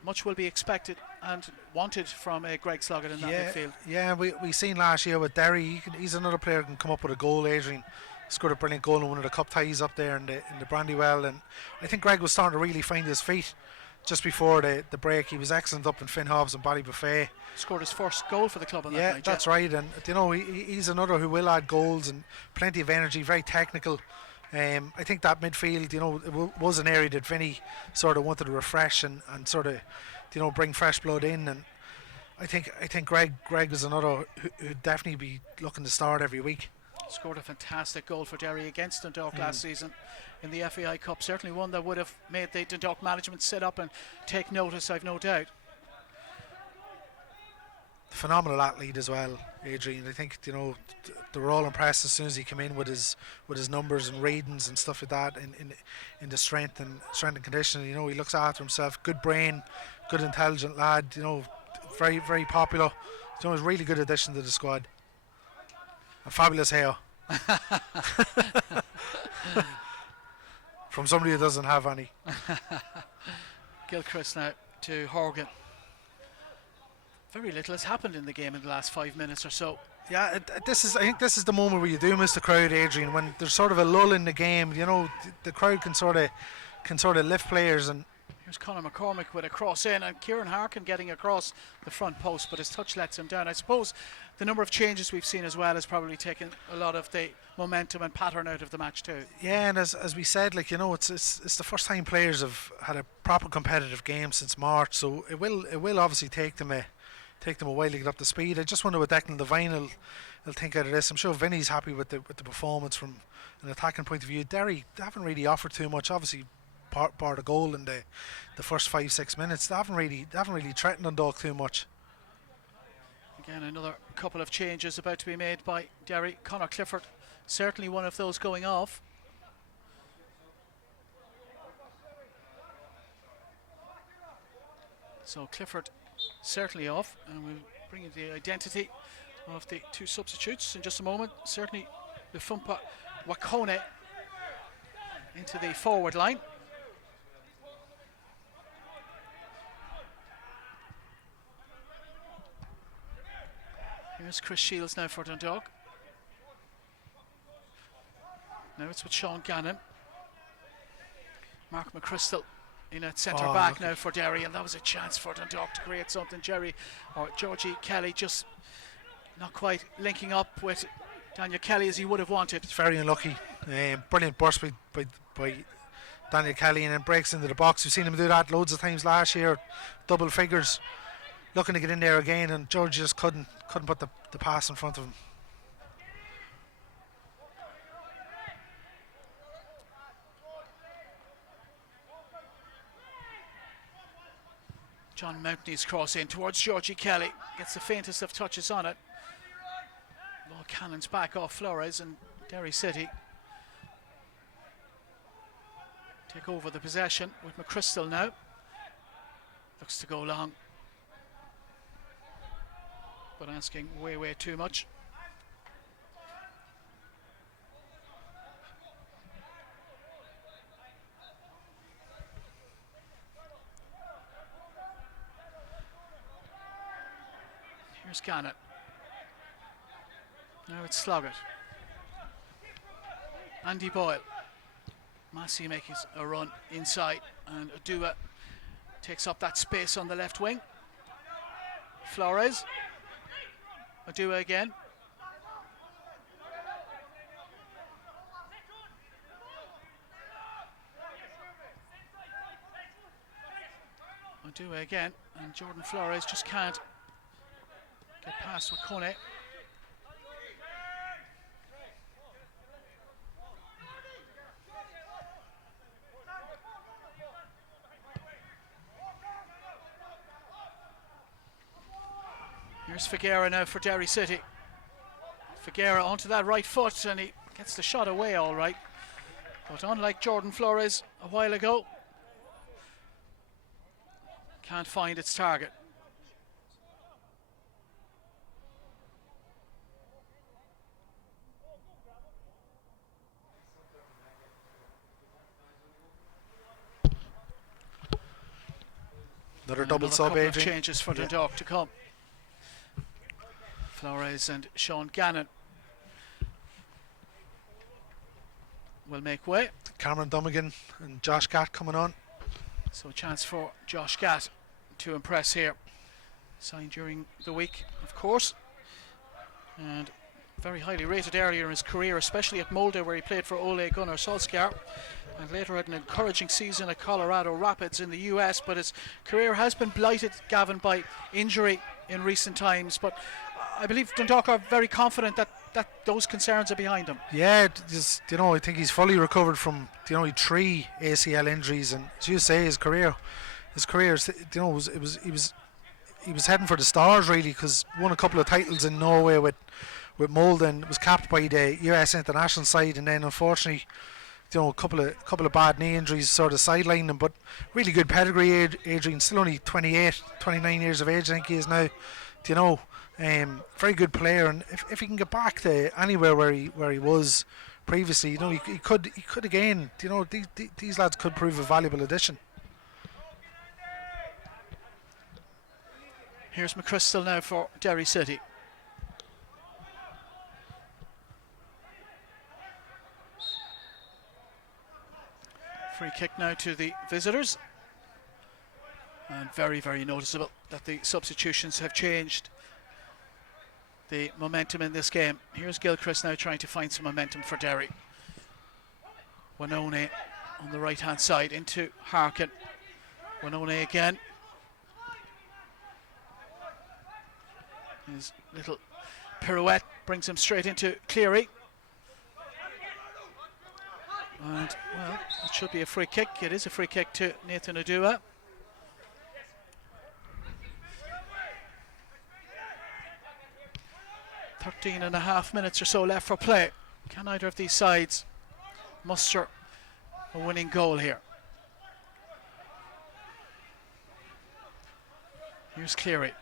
much will be expected and wanted from Greg Sloggett in that midfield. Yeah, we seen last year with Derry. He's another player who can come up with a goal. Adrian scored a brilliant goal in one of the cup ties up there in the Brandywell, and I think Greg was starting to really find his feet just before the break. He was excellent up in Finn Hobbs and Ballybuffet. Scored his first goal for the club on that night. That's right, and you know, he's another who will add goals and plenty of energy, very technical. I think that midfield, you know, was an area that Vinny sort of wanted to refresh and sort of, you know, bring fresh blood in, and I think Greg is another who'd definitely be looking to start every week. Scored a fantastic goal for Derry against Dundalk last season in the FAI Cup. Certainly one that would have made the Dundalk management sit up and take notice, I've no doubt. Phenomenal athlete as well, Adrian. I think, you know, they were all impressed as soon as he came in with his numbers and ratings and stuff like that in the strength and conditioning. You know, he looks after himself. Good brain, good intelligent lad. You know, very very popular. You know, he's a really good addition to the squad. A fabulous hair from somebody who doesn't have any. Gilchrist now to Horgan. Very little has happened in the game in the last 5 minutes or so. Yeah, I think this is the moment where you do miss the crowd, Adrian, when there's sort of a lull in the game. You know, the crowd can sort of lift players. And here's Conor McCormick with a cross in, and Kieran Harkin getting across the front post, but his touch lets him down. I suppose the number of changes we've seen as well has probably taken a lot of the momentum and pattern out of the match too. Yeah, and as we said, like, you know, it's the first time players have had a proper competitive game since March, so it will obviously take them a while to get up to speed. I just wonder what Declan Devine will think out of this. I'm sure Vinny's happy with the performance from an attacking point of view. Derry, they haven't really offered too much. Obviously, bar the goal in the first 5-6 minutes. They haven't really threatened Dundalk too much. Again, another couple of changes about to be made by Derry. Conor Clifford, certainly one of those going off. So Clifford certainly off, and we'll bring in the identity of the two substitutes in just a moment. Certainly Lufumpa Wakone into the forward line. Here's Chris Shields now for Dundalk. Now it's with Sean Gannon. Mark McChrystal in at centre back now for Derry, and that was a chance for Dundalk to create something. Georgie Kelly just not quite linking up with Daniel Kelly as he would have wanted. It's very unlucky. Brilliant burst by Daniel Kelly, and then breaks into the box. We've seen him do that loads of times last year, double figures, looking to get in there again, and George just couldn't put the pass in front of him. John Mountney's cross in towards Georgie Kelly. Gets the faintest of touches on it. Ball cannons back off Flores, and Derry City take over the possession with McChrystal now. Looks to go long, but asking way too much. Here's Gannon. Now it's Sloggett. Andy Boyle. Massey making a run inside, and Adua takes up that space on the left wing. Flores. Adua again. do again, and Jordan Flores just can't get past Wakone. Here's Figuera now for Derry City. Figuera onto that right foot, and he gets the shot away all right. But unlike Jordan Flores a while ago, can't find its target. Another double Another sub, couple of Adrian. changes for Dundalk to come. Flores and Sean Gannon will make way. Cameron Dummigan and Josh Gatt coming on. So a chance for Josh Gatt to impress here. Signed during the week, of course. And very highly rated earlier in his career, especially at Molde, where he played for Ole Gunnar Solskjaer. And later had an encouraging season at Colorado Rapids in the US. But his career has been blighted, Gavin, by injury in recent times. But I believe Dundalk are very confident that those concerns are behind him. Yeah, I think he's fully recovered from, he had 3 ACL injuries, and as you say, his career, he was heading for the stars really, because won a couple of titles in Norway with Molde, and was capped by the US international side, and then unfortunately, a couple of bad knee injuries sort of sidelined him, but really good pedigree. Adrian, still only 29 years of age, I think he is now. Very good player, and if he can get back to anywhere where he was previously, he could again. These lads could prove a valuable addition. Here's McChrystal now for Derry City. Free kick now to the visitors, and very, very noticeable that the substitutions have changed the momentum in this game. Here's Gilchrist now trying to find some momentum for Derry. Winone on the right hand side into Harkin. Winone again. His little pirouette brings him straight into Cleary. And, well, it should be a free kick. It is a free kick to Nathan Adua. .5 minutes or so left for play. Can either of these sides muster a winning goal here? Here's Cleary.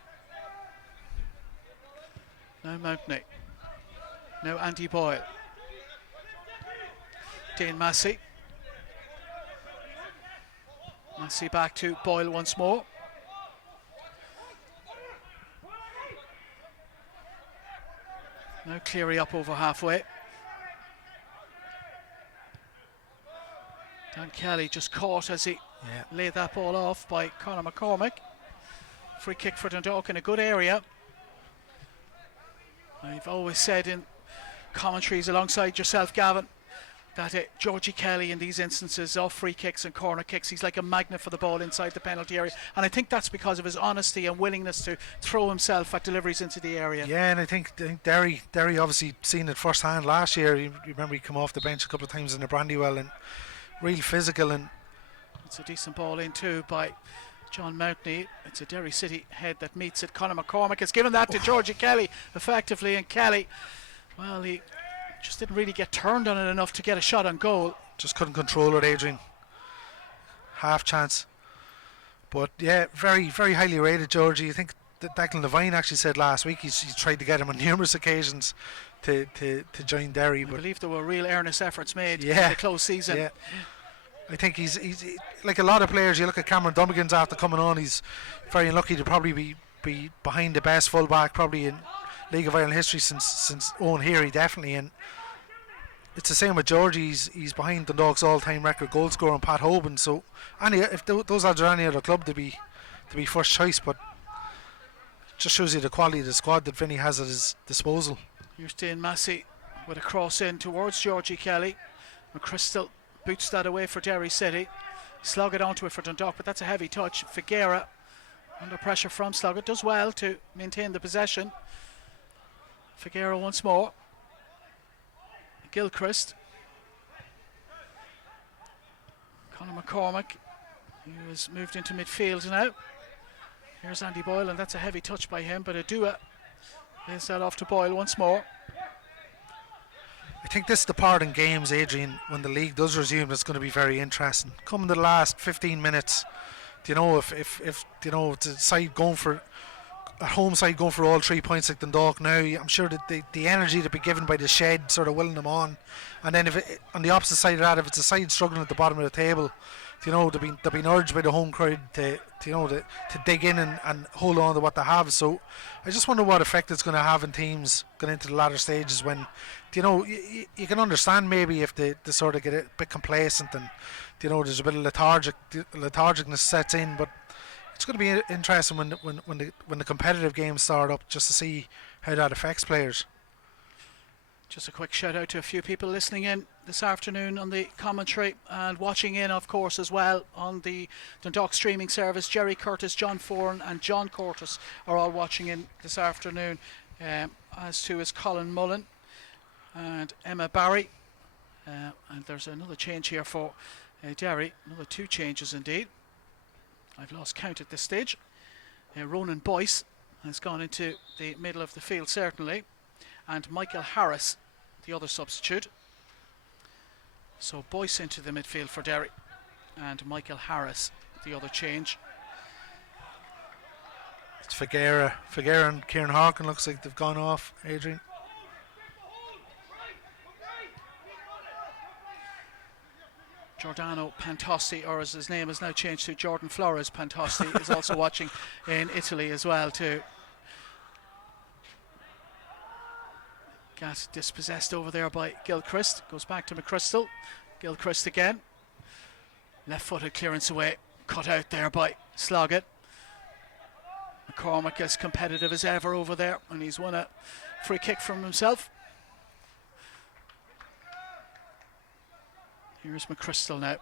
Now Mountney. Now Andy Boyle. Dane Massey. Massey back to Boyle once more. Now Cleary up over halfway. Dan Kelly just caught as he laid that ball off by Conor McCormick. Free kick for Dundalk in a good area. I've always said in commentaries alongside yourself, Gavin, that Georgie Kelly in these instances of free kicks and corner kicks, he's like a magnet for the ball inside the penalty area, and I think that's because of his honesty and willingness to throw himself at deliveries into the area. Yeah, and I think Derry obviously seen it firsthand last year. You remember he come off the bench a couple of times in the Brandywell, and real physical, and it's a decent ball in too by John Mountney. It's a Derry City head that meets it. Conor McCormick has given that to Georgie Kelly effectively, and Kelly, well, he just didn't really get turned on it enough to get a shot on goal. Just couldn't control it, Adrian. Half chance. But yeah, very, very highly rated, Georgie. I think that Declan Levine actually said last week he's tried to get him on numerous occasions to join Derry. I but believe there were real earnest efforts made in Yeah. the close season. Yeah. I think he's like a lot of players. You look at Cameron Dummigan's after coming on, he's very unlucky to probably be behind the best fullback probably in League of Ireland history since Owen Heary, definitely. And it's the same with Georgie. He's behind Dundalk's all-time record goal scorer and Pat Hoban. So if those lads are any other club, to be first choice. But it just shows you the quality of the squad that Vinny has at his disposal. Here's Dane Massey with a cross in towards Georgie Kelly. McChrystal boots that away for Derry City. slug it onto it for Dundalk, but that's a heavy touch. Figuera under pressure from Sloggett, does well to maintain the possession. Figuera once more. Gilchrist. Conor McCormick, he was moved into midfield now. Here's Andy Boyle, and that's a heavy touch by him, but Adua lays that off to Boyle once more. I think this is the part in games, Adrian, when the league does resume, that's going to be very interesting. Coming to the last 15 minutes, do you know, if you know, the side going for a home side going for all 3 points like Dundalk now, I'm sure that the energy to be given by the shed sort of willing them on. And then if on the opposite side of that, if it's a side struggling at the bottom of the table, you know, they've been urged by the home crowd to dig in and hold on to what they have. So I just wonder what effect it's going to have in teams going into the latter stages when, you know, you can understand maybe if they sort of get a bit complacent and, you know, there's a bit of lethargicness sets in, but it's going to be interesting when the competitive games start up, just to see how that affects players. Just a quick shout out to a few people listening in this afternoon on the commentary and watching in, of course, as well on the Dundalk streaming service. Jerry Curtis, John Foran and John Curtis are all watching in this afternoon, as too is Colin Mullen and Emma Barry. And there's another change here for Derry, another 2 changes indeed. I've lost count at this stage. Ronan Boyce has gone into the middle of the field, certainly, and Michael Harris, the other substitute. So Boyce into the midfield for Derry, and Michael Harris, the other change. It's Figuera and Kieran Harkin looks like they've gone off, Adrian. Giordano Pantosti, or as his name has now changed to Jordan Flores Pantosti, is also watching in Italy as well too. Got dispossessed over there by Gilchrist. Goes back to McChrystal. Gilchrist again. Left-footed clearance away. Cut out there by Sloggett. McCormick as competitive as ever over there, and he's won a free kick from himself. Here's McChrystal now,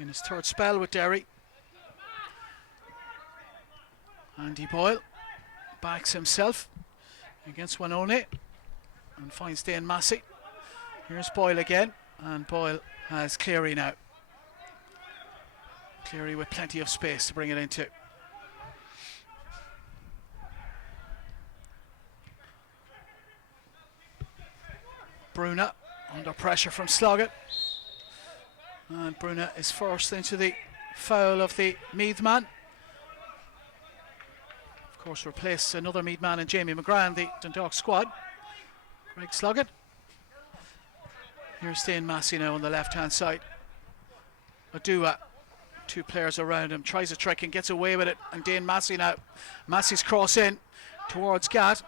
in his 3rd spell with Derry. Andy Boyle backs himself against Wanone and finds Dane Massey. Here's Boyle again, and Boyle has Cleary now. Cleary with plenty of space to bring it into. Bruna under pressure from Sloggett, and Bruna is forced into the foul of the Meath man. Of course, replace another Meath man and Jamie McGrath, the Dundalk squad. Greg Sloggett. Here's Dane Massey now on the left hand side. Adua, 2 players around him, tries a trick and gets away with it, and Dane Massey now. Massey's cross in towards Gatt.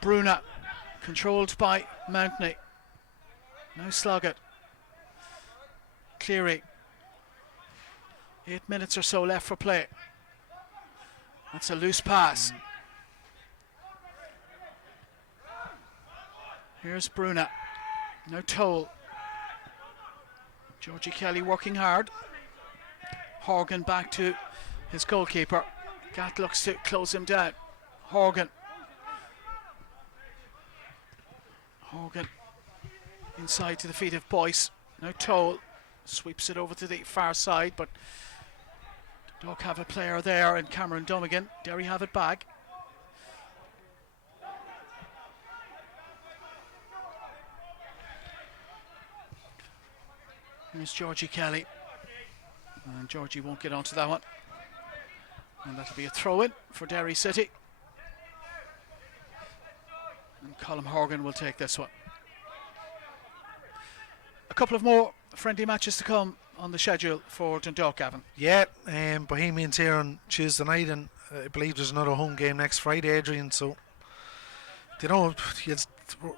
Bruna controlled by Mountney. Now Sloggett. Cleary. 8 minutes or so left for play. That's a loose pass. Here's Bruna. Now Toll. Georgie Kelly working hard. Horgan back to his goalkeeper. Gatt looks to close him down. Horgan inside to the feet of Boyce. Now Toll sweeps it over to the far side, but Dundalk have a player there in Cameron Dummigan. Derry have it back. Here's Georgie Kelly, and Georgie won't get onto that one, and that'll be a throw-in for Derry City, and Colm Horgan will take this one. A couple of more friendly matches to come on the schedule for Dundalk, Gavin. Yeah, Bohemians here on Tuesday night, and I believe there's another home game next Friday, Adrian. So, you know,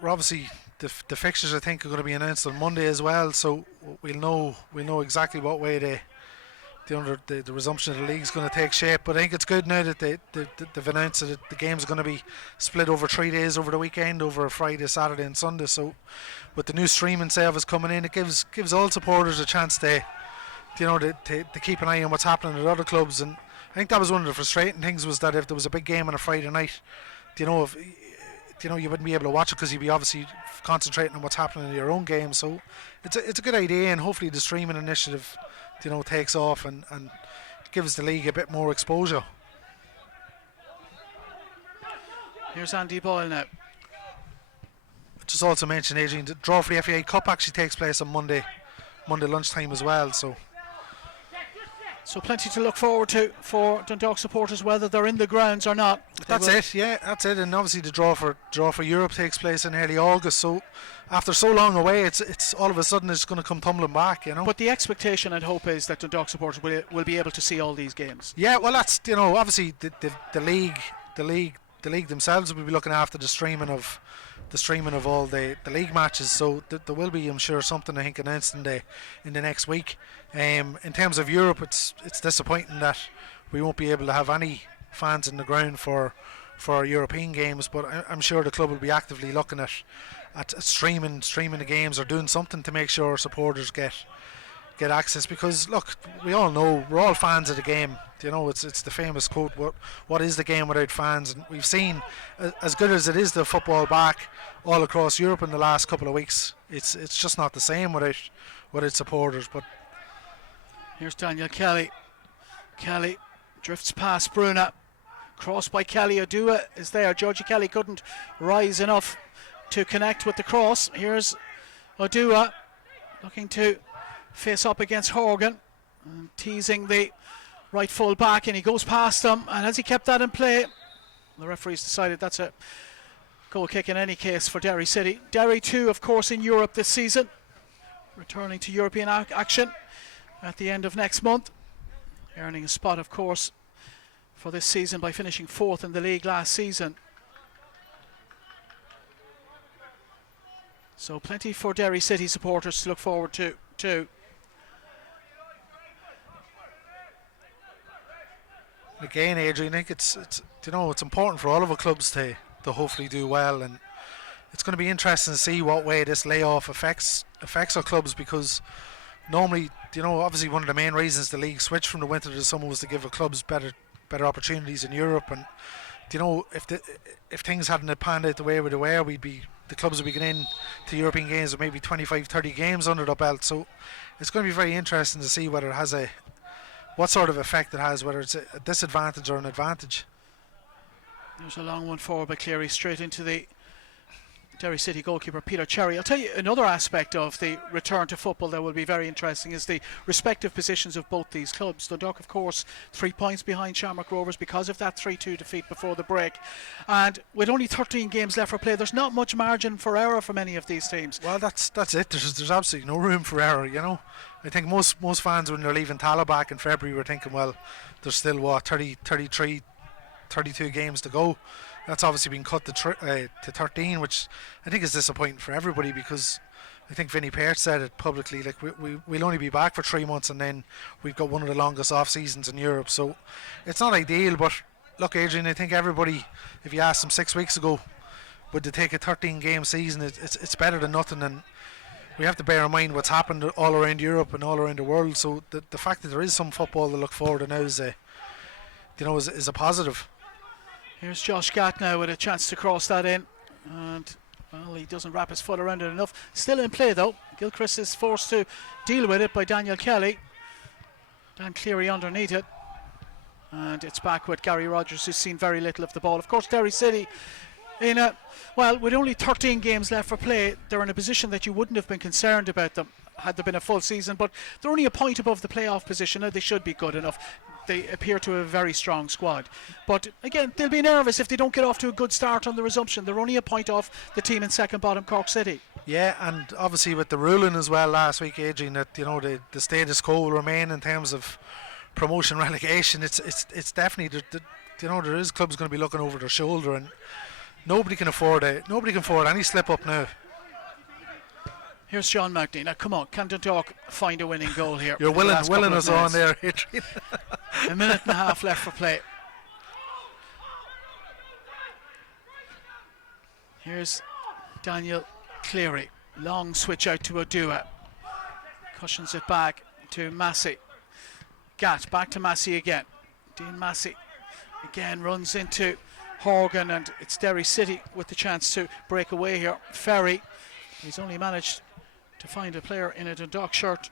obviously the fixtures I think are going to be announced on Monday as well. So we'll know exactly what way the resumption of the league is going to take shape. But I think it's good now that they've announced that the game's going to be split over 3 days over the weekend, over Friday, Saturday, and Sunday. So with the new streaming service coming in, it gives all supporters a chance to keep an eye on what's happening at other clubs. And I think that was one of the frustrating things, was that if there was a big game on a Friday night, you wouldn't be able to watch it because you'd be obviously concentrating on what's happening in your own game. So it's a good idea, and hopefully the streaming initiative, takes off and gives the league a bit more exposure. Here's Andy Boyle now. Just also mention, Adrian, the draw for the FAI Cup actually takes place on Monday lunchtime as well. So plenty to look forward to for Dundalk supporters, whether they're in the grounds or not. That's it. And obviously the draw for Europe takes place in early August. So after so long away, it's all of a sudden it's going to come tumbling back, But the expectation and hope is that Dundalk supporters will be able to see all these games. Yeah, well, that's obviously the league themselves will be looking after the streaming of all the league matches. So there will be, I'm sure, something I think announced in the next week. In terms of Europe, it's disappointing that we won't be able to have any fans in the ground for European games, but I'm sure the club will be actively looking at streaming the games or doing something to make sure supporters get access, because look, we all know we're all fans of the game. It's the famous quote, what is the game without fans? And we've seen, as good as it is the football back all across Europe in the last couple of weeks, it's just not the same without supporters. But here's Daniel Kelly. Kelly drifts past Bruna. Cross by Kelly. Odua is there. Georgie Kelly couldn't rise enough to connect with the cross. Here's Odua looking to face up against Horgan, teasing the right full back, and he goes past him, and as he kept that in play, the referees decided that's a goal kick in any case for Derry City. Derry too, of course, in Europe this season, returning to European action at the end of next month, earning a spot, of course, for this season by finishing 4th in the league last season. So plenty for Derry City supporters to look forward to too. Again, Adrian, I think it's important for all of our clubs to hopefully do well, and it's going to be interesting to see what way this layoff affects our clubs, because normally, obviously one of the main reasons the league switched from the winter to the summer was to give our clubs better opportunities in Europe. And if things hadn't panned out the way they were, the clubs would be getting into European games with maybe 25-30 games under their belt. So it's going to be very interesting to see whether it has what sort of effect it has, whether it's a disadvantage or an advantage. There's a long one forward by Cleary, straight into the Derry City goalkeeper Peter Cherry. I'll tell you another aspect of the return to football that will be very interesting is the respective positions of both these clubs. Dundalk, of course, 3 points behind Shamrock Rovers because of that 3-2 defeat before the break, and with only 13 games left for play, there's not much margin for error for many of these teams. Well, that's it. There's absolutely no room for error. I think most fans, when they're leaving Tala back in February, were thinking, well, there's still 32 games to go. That's obviously been cut to 13, which I think is disappointing for everybody, because I think Vinnie Peart said it publicly, like we'll only be back for 3 months, and then we've got one of the longest off seasons in Europe. So it's not ideal, but look, Adrian, I think everybody, if you asked them 6 weeks ago, would they take a 13 game season, it's better than nothing. And we have to bear in mind what's happened all around Europe and all around the world. So the fact that there is some football to look forward to now is a positive. Here's Josh Gatt now with a chance to cross that in, and well, he doesn't wrap his foot around it enough. Still in play though. Gilchrist is forced to deal with it by Daniel Kelly. Dan Cleary underneath it, and it's back with Gary Rogers, who's seen very little of the ball. Of course, Derry City, with only 13 games left for play, they're in a position that you wouldn't have been concerned about them had there been a full season, but they're only a point above the playoff position. Now, they should be good enough. They appear to have a very strong squad, but again, they'll be nervous if they don't get off to a good start on the resumption. They're only a point off the team in second bottom, Cork City. Yeah, and obviously with the ruling as well last week, Adrian, that the status quo will remain in terms of promotion relegation. It's definitely there is clubs going to be looking over their shoulder, and nobody can afford any slip up now. Here's Sean Mountney. Now, come on, can Dundalk find a winning goal here? You're in the willing last couple of us on minutes? there, Adrian. A minute and a half left for play. Here's Daniel Cleary. Long switch out to Odua. Cushions it back to Massey. Gat back to Massey again. Dean Massey again runs into Horgan, and it's Derry City with the chance to break away here. Ferry, he's only managed to find a player in a Dundalk shirt.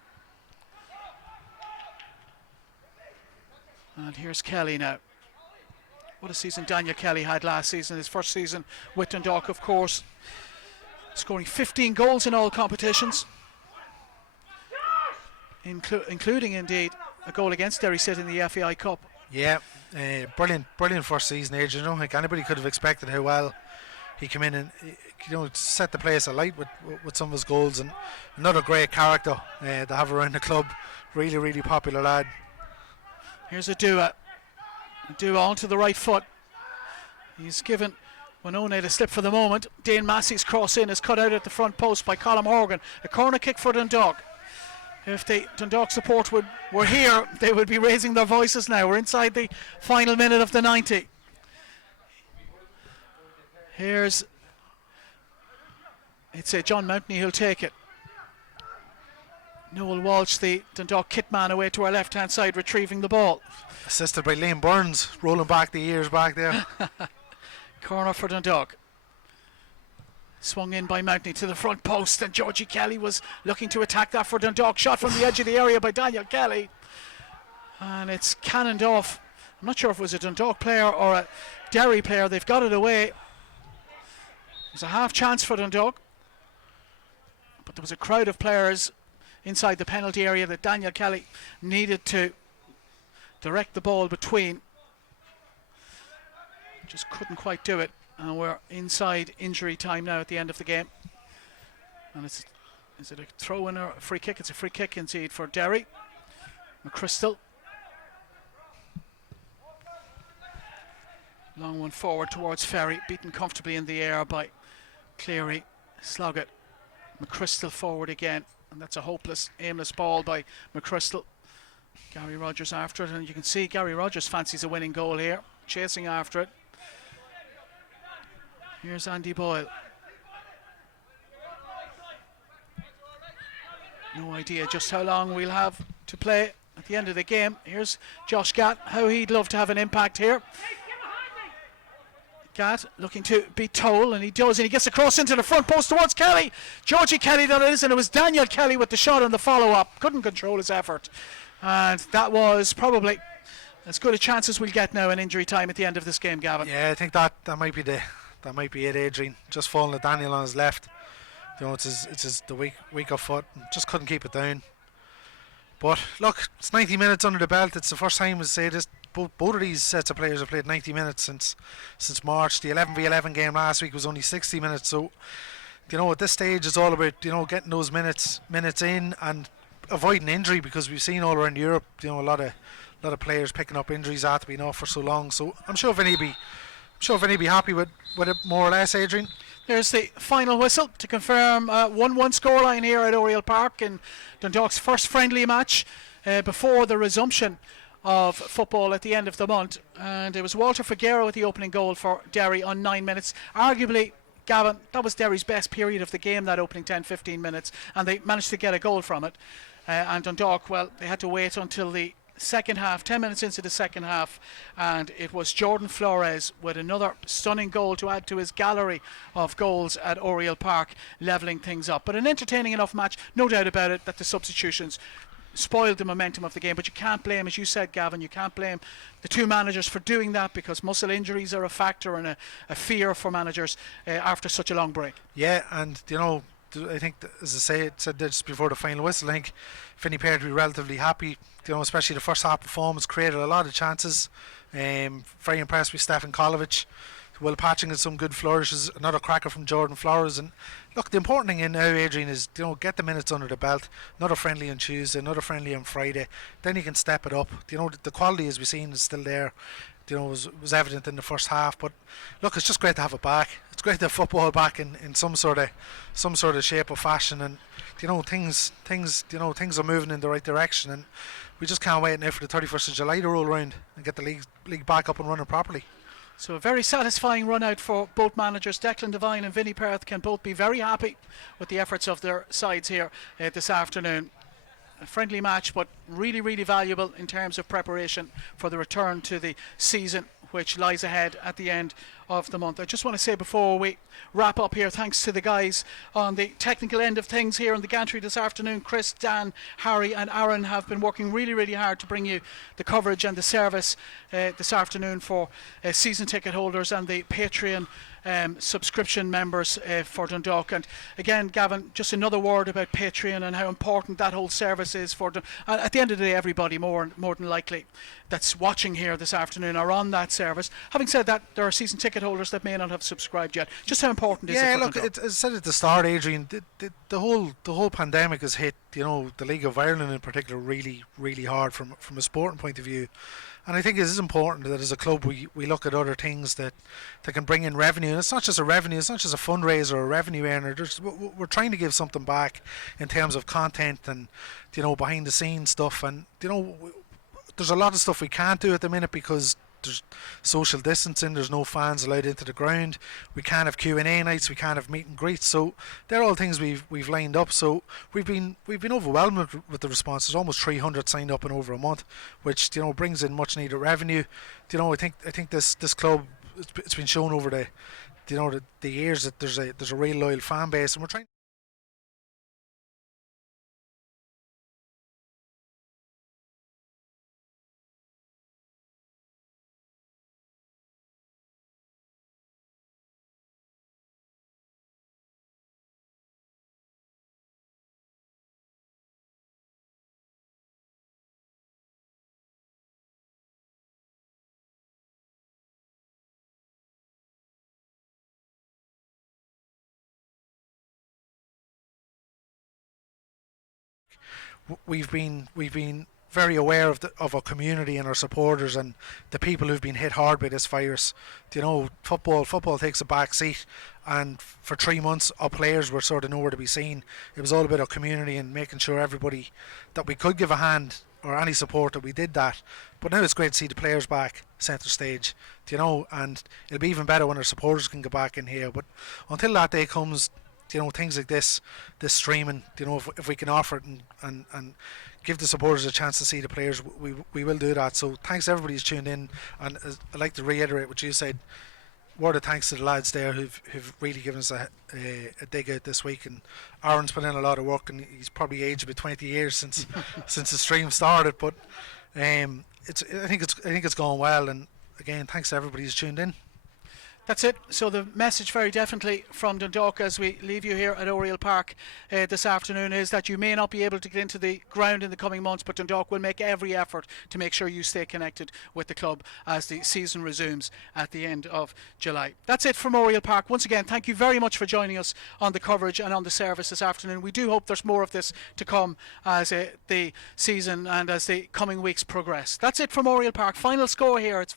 And here's Kelly now. What a season Daniel Kelly had last season, his first season with Dundalk, of course. Scoring 15 goals in all competitions, including indeed a goal against Derry City in the FAI Cup. Yeah, brilliant first season, Adrian. I don't think anybody could have expected how well he came in and set the place alight with some of his goals, and another great character to have around the club. Really popular lad. Here's Odua. Odua onto the right foot. He's given Winone the slip for the moment. Dane Massey's cross in is cut out at the front post by Colm Horgan. A corner kick for Dundalk. If the Dundalk support were here, they would be raising their voices now. We're inside the final minute of the 90. It's John Mountney who'll take it. Noel Walsh, the Dundalk kit man, away to our left-hand side, retrieving the ball. Assisted by Liam Burns, rolling back the ears back there. Corner for Dundalk. Swung in by Mountney to the front post, and Georgie Kelly was looking to attack that for Dundalk. Shot from the edge of the area by Daniel Kelly. And it's cannoned off. I'm not sure if it was a Dundalk player or a Derry player. They've got it away. There's a half chance for Dundalk. But there was a crowd of players inside the penalty area that Daniel Kelly needed to direct the ball between. Just couldn't quite do it, and we're inside injury time now at the end of the game. And is it a throw in or a free kick? It's a free kick indeed for Derry. McChrystal. Long one forward towards Ferry, beaten comfortably in the air by Cleary. Sloggett. McChrystal forward again, and that's a hopeless, aimless ball by McChrystal. Gary Rogers after it, and you can see Gary Rogers fancies a winning goal here, chasing after it. Here's Andy Boyle. No idea just how long we'll have to play at the end of the game. Here's Josh Gatt, how he'd love to have an impact here. Gatt looking to beat Toll, and he does, and he gets across into the front post towards Kelly. Georgie Kelly that is, and it was Daniel Kelly with the shot on the follow-up. Couldn't control his effort, and that was probably as good a chance as we'll get now in injury time at the end of this game, Gavin. Yeah, I think that might be it, Adrian. Just falling to Daniel on his left. It's the weaker foot. Just couldn't keep it down. But look, it's 90 minutes under the belt. It's the first time we say this. Both of these sets of players have played 90 minutes since March. The 11v11 game last week was only 60 minutes. So, at this stage it's all about getting those minutes in and avoiding injury, because we've seen all around Europe a lot of players picking up injuries after being off for so long. So I'm sure Vinny be happy with it more or less, Adrian. There's the final whistle to confirm 1-1 scoreline here at Oriel Park in Dundalk's first friendly match before the resumption of football at the end of the month. And it was Walter Figueroa with the opening goal for Derry on 9 minutes. Arguably, Gavin, that was Derry's best period of the game, that opening 10-15 minutes, and they managed to get a goal from it. And Dundalk, well, they had to wait until the second half, 10 minutes into the second half, and it was Jordan Flores with another stunning goal to add to his gallery of goals at Oriel Park, levelling things up. But an entertaining enough match, no doubt about it, that the substitutions spoiled the momentum of the game. But you can't blame, as you said, Gavin, you can't blame the two managers for doing that, because muscle injuries are a factor and a fear for managers after such a long break. Yeah, and I think, as I said just before the final whistle, I think Vinny Perry will be relatively happy. Especially the first half performance created a lot of chances. Very impressed with Stefan Kolovic. Will Patching had some good flourishes. Another cracker from Jordan Flores. And look, the important thing in now, Adrian, is get the minutes under the belt. Another friendly on Tuesday, another friendly on Friday. Then you can step it up. The quality, as we've seen, is still there. Was evident in the first half. But look, it's just great to have it back. It's great to have football back in some sort of shape or fashion. And things are moving in the right direction, and we just can't wait now for the 31st of July to roll around and get the league back up and running properly. So a very satisfying run out for both managers. Declan Devine and Vinnie Perth can both be very happy with the efforts of their sides here this afternoon. A friendly match, but really, really valuable in terms of preparation for the return to the season, which lies ahead at the end of the month. I just want to say before we wrap up here, thanks to the guys on the technical end of things here in the gantry this afternoon. Chris, Dan, Harry and Aaron have been working really, really hard to bring you the coverage and the service this afternoon for season ticket holders and the Patreon subscription members for Dundalk. And again, Gavin, just another word about Patreon and how important that whole service is for at the end of the day, everybody more than likely that's watching here this afternoon are on that service. Having said that, there are season ticket holders that may not have subscribed yet. Just how important is it for Dundalk? As I said at the start, Adrian, the whole pandemic has hit the League of Ireland in particular really, really hard from a sporting point of view. And I think it is important that as a club we look at other things that can bring in revenue. And it's not just a revenue, it's not just a fundraiser or a revenue earner. We're trying to give something back in terms of content and behind the scenes stuff. And there's a lot of stuff we can't do at the minute because there's social distancing, there's no fans allowed into the ground, we can't have Q&A nights, we can't have meet and greets, so they're all things we've lined up. So we've been overwhelmed with the response. There's almost 300 signed up in over a month, which brings in much needed revenue. I think this club, it's been shown over the years that there's a real loyal fan base, and we're trying. We've been very aware of our community and our supporters and the people who've been hit hard by this virus. Football takes a back seat, and for 3 months our players were sort of nowhere to be seen. It was all about our community and making sure everybody that we could give a hand or any support that we did that. But now it's great to see the players back centre stage, and it'll be even better when our supporters can get back in here. But until that day comes, things like this streaming, if we can offer it and give the supporters a chance to see the players, we will do that. So thanks to everybody who's tuned in, and I'd like to reiterate what you said. Word of thanks to the lads there who've really given us a dig out this week. And Aaron's put in a lot of work, and he's probably aged about 20 years since the stream started. But I think it's going well. And again, thanks to everybody who's tuned in. That's it. So the message very definitely from Dundalk as we leave you here at Oriel Park this afternoon is that you may not be able to get into the ground in the coming months, but Dundalk will make every effort to make sure you stay connected with the club as the season resumes at the end of July. That's it from Oriel Park. Once again, thank you very much for joining us on the coverage and on the service this afternoon. We do hope there's more of this to come as the season and as the coming weeks progress. That's it from Oriel Park. Final score here. It's